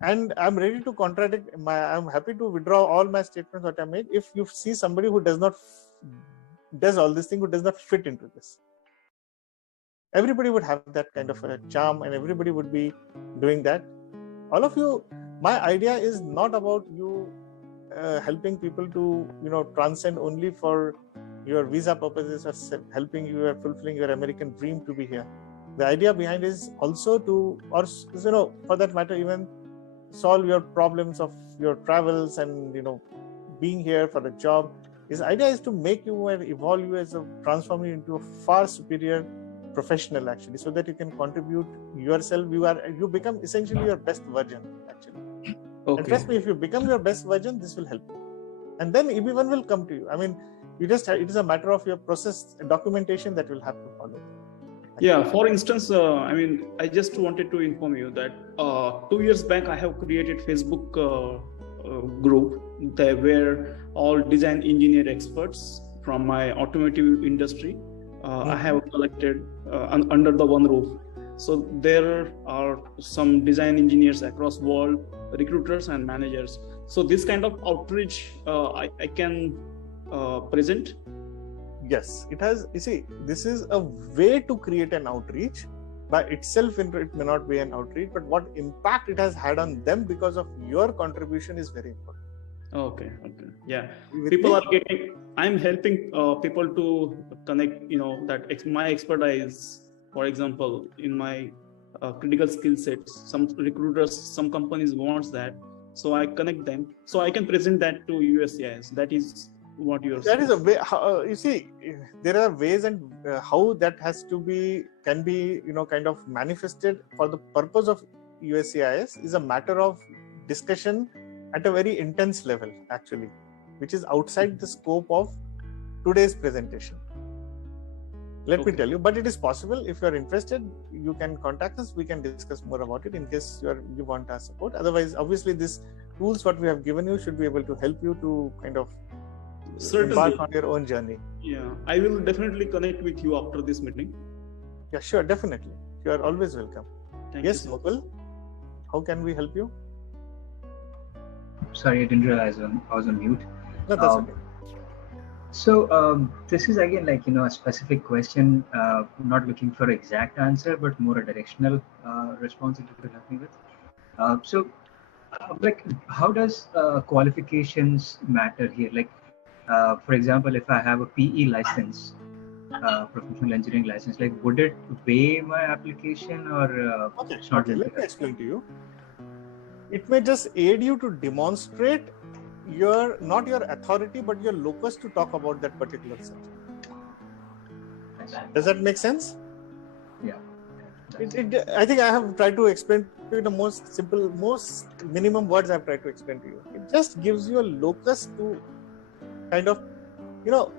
And I'm ready to contradict I'm happy to withdraw all my statements that I made if you see somebody who does all this thing, who does not fit into this. Everybody would have that kind of a charm, and everybody would be doing that. All of you, my idea is not about you helping people to, transcend only for your visa purposes, or helping you or fulfilling your American dream to be here. The idea behind is also to, or for that matter, even solve your problems of your travels and being here for a job. His idea is to make you and evolve you as transform you into a far superior professional actually, so that you can contribute yourself. You become essentially your best version actually. Okay. And trust me, if you become your best version, this will help you, and then EB1 will come to you. I mean, it is a matter of your process documentation that will have to follow. Yeah, for instance, I just wanted to inform you that 2 years back I have created Facebook group where all design engineer experts from my automotive industry I have collected under the one roof. So there are some design engineers across world, recruiters and managers. So this kind of outreach I can present. Yes, it has. You see, this is a way to create an outreach. By itself, it may not be an outreach, but what impact it has had on them because of your contribution is very important. Okay. Yeah. People are getting, I'm helping people to connect, that my expertise, for example, in my critical skill sets, some recruiters, some companies wants that. So I connect them. So I can present that to USCIS. That is what you're saying. That is a way. You see, there are ways and how that can be kind of manifested for the purpose of USCIS is a matter of discussion at a very intense level actually, which is outside the scope of today's presentation. Let me tell you, but it is possible. If you are interested, you can contact us. We can discuss more about it in case you want our support. Otherwise, obviously, these tools what we have given you should be able to help you to kind of embark on your own journey. Yeah, I will definitely connect with you after this meeting. Yeah, sure, definitely. You are always welcome. Yes, Mukul, how can we help you? Sorry, I didn't realize I was on mute. No, that's okay. So this is again a specific question, not looking for exact answer, but more a directional response that you could help me with. How does qualifications matter here? For example, if I have a PE license, professional engineering license, would it weigh my application or it's not? Okay, let me explain to you. It may just aid you to demonstrate not your authority, but your locus to talk about that particular subject. Does that make sense? Yeah. I think I have tried to explain to you the most simple, most minimum words I've tried to explain to you. It just gives you a locus to kind of,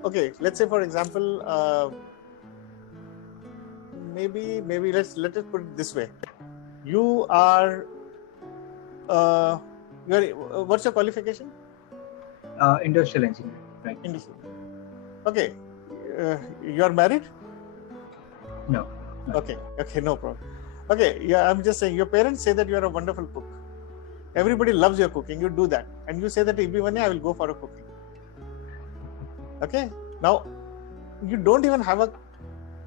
okay, let's say for example, maybe let us put it this way. You are what's your qualification? Industrial engineer, right? Industrial. Okay. You are married? No. Okay, no problem. Okay, yeah, I'm just saying, your parents say that you are a wonderful cook. Everybody loves your cooking. You do that, and you say that EB1A, I will go for a cooking. Okay, now you don't even have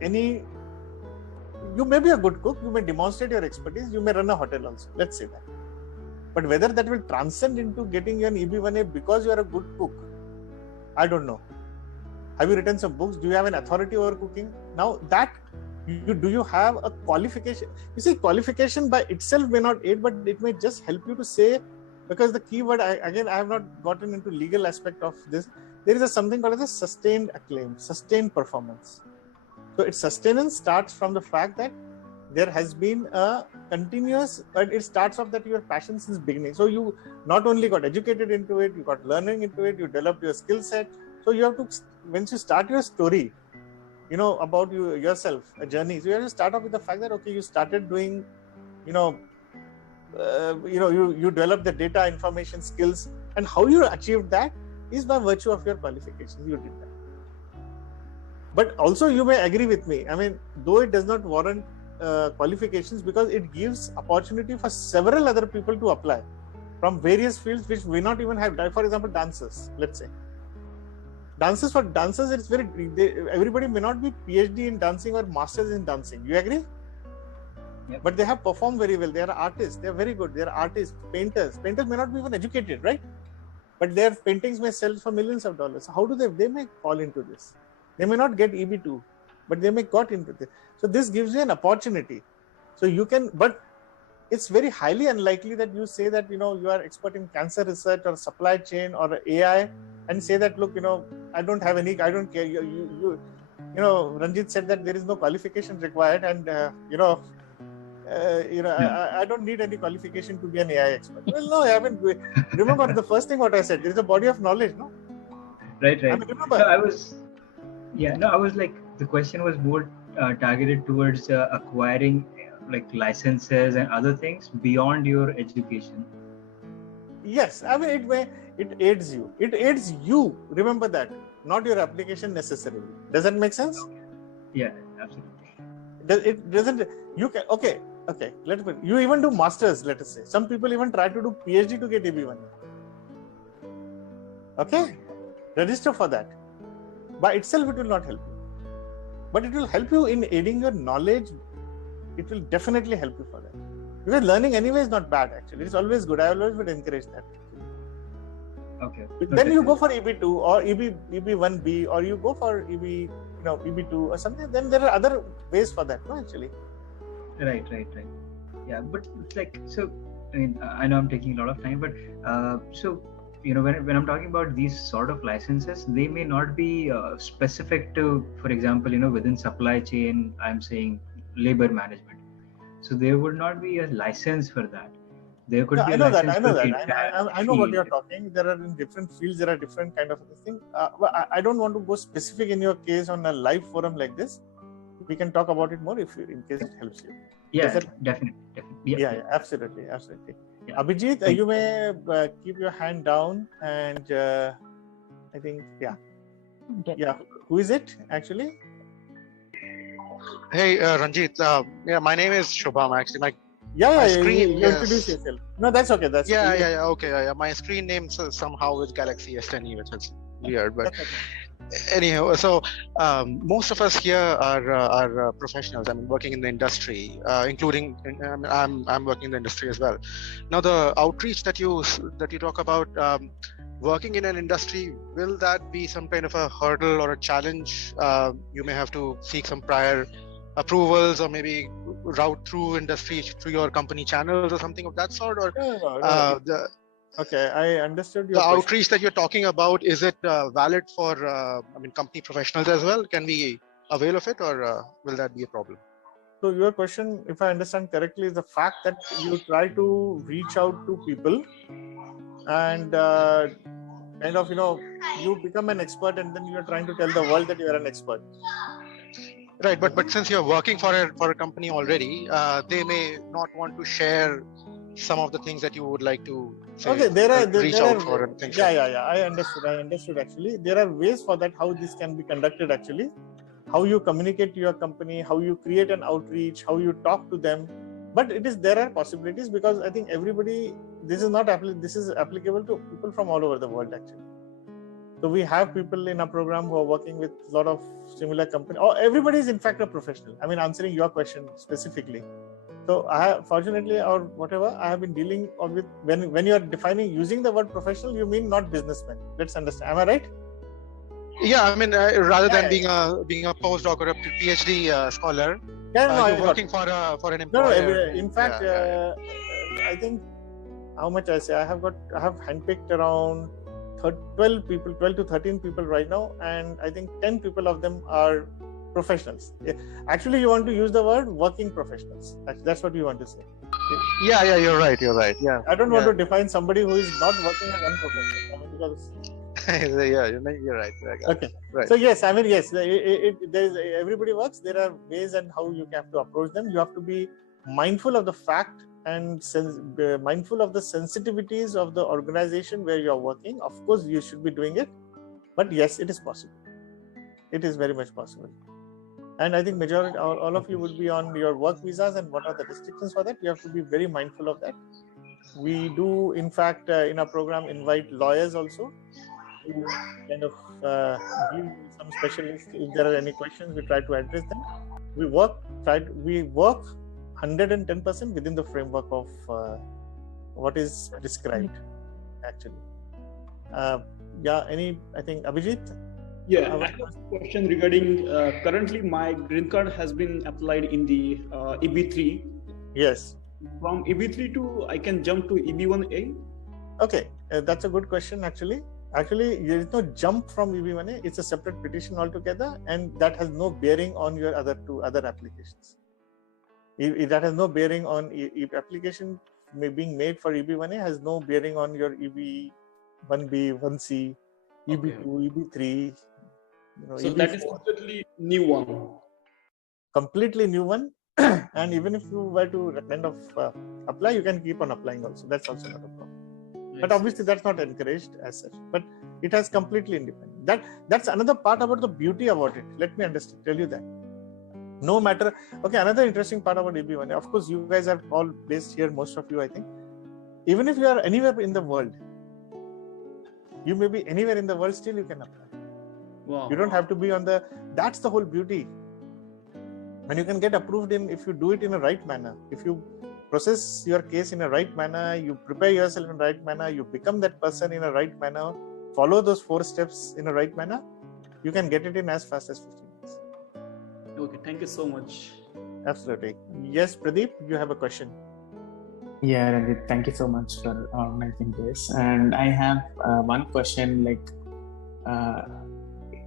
you may be a good cook. You may demonstrate your expertise. You may run a hotel also. Let's say that. But whether that will transcend into getting you an EB1A because you are a good cook, I don't know. Have you written some books? Do you have an authority over cooking? Now do you have a qualification? You see, qualification by itself may not aid, but it may just help you to say, because the keyword, I have not gotten into legal aspect of this. There is something called as a sustained acclaim, sustained performance. So its sustenance starts from the fact that there has been a continuous, but it starts off that your passion since beginning. So you not only got educated into it, you got learning into it, you developed your skill set. So you have to, once you start your story, about yourself, a journey. So you have to start off with the fact that, okay, you started doing, you developed the data information skills, and how you achieved that is by virtue of your qualifications. You did that. But also you may agree with me. I mean, though it does not warrant qualifications, because it gives opportunity for several other people to apply from various fields which we not even have. For example, dancers, let's say. For dancers, it's everybody may not be PhD in dancing or masters in dancing. You agree? Yep. But they have performed very well. They are artists. They are very good. They are artists, painters. Painters may not be even educated, right? But their paintings may sell for millions of dollars. How do they may fall into this? They may not get EB2, but they may got into this. So this gives you an opportunity. So you can, but it's very highly unlikely that you say that, you are expert in cancer research or supply chain or AI, and say that, look, I don't care. Ranjit said that there is no qualification required, and I don't need any qualification to be an AI expert. Well, no, I haven't. Remember the first thing what I said. There is a body of knowledge, no? Right. I mean, remember. No, I was like, the question was more targeted towards acquiring licenses and other things beyond your education. Yes, I mean, it aids you. It aids you. Remember that, not your application necessarily. Does that make sense? Yeah, absolutely. It doesn't. You can. Okay. You even do masters. Let us say some people even try to do PhD to get EB1A. Okay, register for that. By itself, it will not help you, but it will help you in aiding your knowledge. It will definitely help you for that. Because learning anyway is not bad, actually. It's always good. I always would encourage that. Okay. Then you go for EB2 or EB1B, or you go for EB2 or something. Then there are other ways for that, no, actually. Right. Yeah, but so, I mean, I know I'm taking a lot of time, but so, when I'm talking about these sort of licenses, they may not be specific to, for example, within supply chain, I'm saying labor management. So there would not be a license for that. There could be a license. I know what you're talking. There are in different fields, there are different kind of things. I don't want to go specific in your case on a live forum like this. We can talk about it more in case it helps you. Yeah, definitely. Yeah, absolutely. Yeah. Abhijit, you may keep your hand down, and I think, yeah. Who is it actually? Hey, Ranjit. My name is Shubham. Actually, my screen. You introduce yourself. No, that's okay. Okay. My screen name somehow is Galaxy S10e, which is weird, but anyhow. So most of us here are professionals. I mean, working in the industry, including I'm working in the industry as well. Now, the outreach that you talk about. Working in an industry, will that be some kind of a hurdle or a challenge? You may have to seek some prior approvals, or maybe route through industry through your company channels or something of that sort. Or okay, I understood your question. Outreach that you're talking about, is it valid for company professionals as well? Can we avail of it, or will that be a problem? So your question, if I understand correctly, is the fact that you try to reach out to people and kind of, you become an expert, and then you're trying to tell the world that you are an expert. Right, but since you're working for a company already, they may not want to share some of the things that you would like to say, reach out for and things. Yeah. I understood actually. There are ways for that, how this can be conducted actually. How you communicate to your company, how you create an outreach, how you talk to them. But there are possibilities, because I think this is applicable to people from all over the world actually. So we have people in our program who are working with a lot of similar companies. Everybody is in fact a professional. I mean, answering your question specifically. So I have, fortunately or whatever, I have been dealing with, when you are using the word professional, you mean not businessman. Let's understand. Am I right? Yeah, I mean, rather than being a postdoc or a PhD scholar, you're working for an employer. In fact, I think how much I say, I have handpicked around 12 to 13 people right now, and I think 10 people of them are professionals. Actually, you want to use the word working professionals. That's what you want to say. Yeah, you're right. Yeah. I don't want to define somebody who is not working as unprofessional. I mean, because yeah, you're right. Okay. Right. So yes, I mean, yes, everybody works. There are ways and how you have to approach them. You have to be mindful of the fact and mindful of the sensitivities of the organization where you are working. Of course, you should be doing it, but yes, it is possible. It is very much possible. And I think majority, all of you would be on your work visas, and what are the restrictions for that? You have to be very mindful of that. We do, in fact, in our program, invite lawyers also to kind of give some specialists. If there are any questions, we try to address them. We work 110% within the framework of what is prescribed, actually. I think Abhijit? Yeah, I have a question regarding currently my green card has been applied in the EB3. Yes. From EB3 to, I can jump to EB1A? Okay, that's a good question actually. Actually, there is no jump from EB1A. It's a separate petition altogether, and that has no bearing on your other applications. That has no bearing on application being made for EB1A, has no bearing on your EB1B, 1C, EB2, EB3. So EB4. that is completely new one. Completely new one. And even if you were to kind of apply, you can keep on applying also. That's also not a problem. Yes. But obviously that's not encouraged as such. But it has completely independent. That's another part about the beauty about it. Let me tell you that. No matter. Okay, another interesting part about EB1A. Of course, you guys are all based here, most of you, I think. Even if you are anywhere in the world, you may be anywhere in the world, still you can apply. Wow. You don't have to be that's the whole beauty. When you can get approved if you do it in a right manner, if you process your case in a right manner, you prepare yourself in a right manner, you become that person in a right manner, follow those 4 steps in a right manner, you can get it in as fast as 15 minutes. Okay, thank you so much. Absolutely. Yes, Pradeep, you have a question. Yeah, Ranjit, thank you so much for organizing this. And I have one question,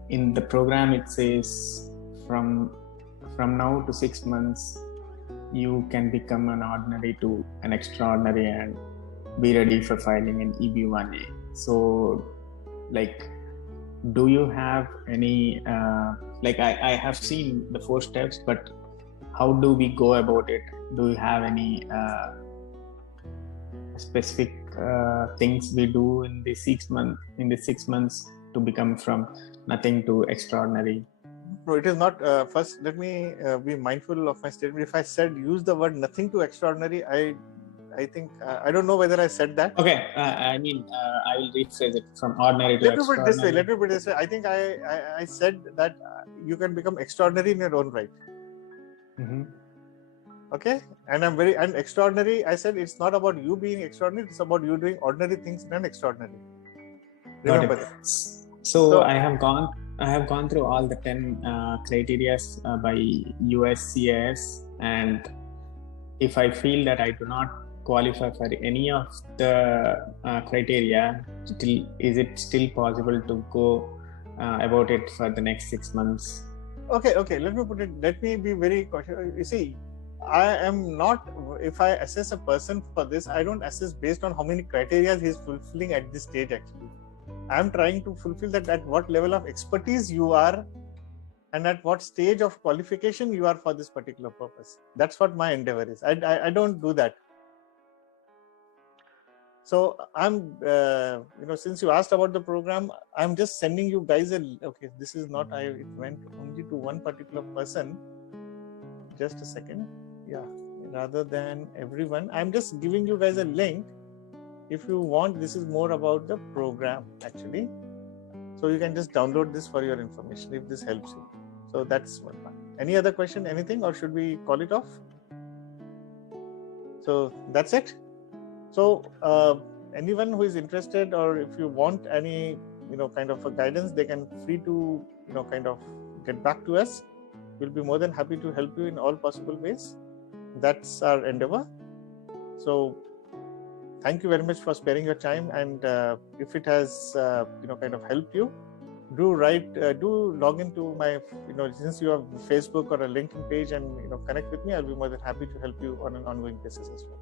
in the program it says from now to 6 months, you can become an ordinary to an extraordinary and be ready for filing an EB1A. So, do you have any, I have seen the 4 steps, but how do we go about it? Do you have any specific things we do in the 6 months to become from nothing to extraordinary? No, it is not. First, let me be mindful of my statement. If I said use the word nothing to extraordinary, I think I don't know whether I said that. Okay, I will rephrase it from ordinary to extraordinary. Let me put it this way. I think I said that you can become extraordinary in your own right. Mm-hmm. Okay, and extraordinary. I said it's not about you being extraordinary. It's about you doing ordinary things and extraordinary. Remember that. So I have gone through all the 10 criteria by USCIS, and if I feel that I do not qualify for any of the criteria, is it still possible to go about it for the next 6 months? Okay. Let me be very cautious. You see, I am not. If I assess a person for this, I don't assess based on how many criteria he is fulfilling at this stage. Actually, I am trying to fulfill that at what level of expertise you are, and at what stage of qualification you are for this particular purpose. That's what my endeavor is. I don't do that. So I'm, since you asked about the program, I'm just sending you guys okay, this is not, it went only to one particular person. Just a second. Yeah, rather than everyone, I'm just giving you guys a link. If you want, this is more about the program actually. So you can just download this for your information if this helps you. So that's one part. Any other question, anything, or should we call it off? So that's it. So anyone who is interested, or if you want any, kind of a guidance, they can free to, kind of get back to us. We'll be more than happy to help you in all possible ways. That's our endeavor. So thank you very much for sparing your time. And if it has, kind of helped you, do log into my, since you have Facebook or a LinkedIn page and, connect with me, I'll be more than happy to help you on an ongoing basis as well.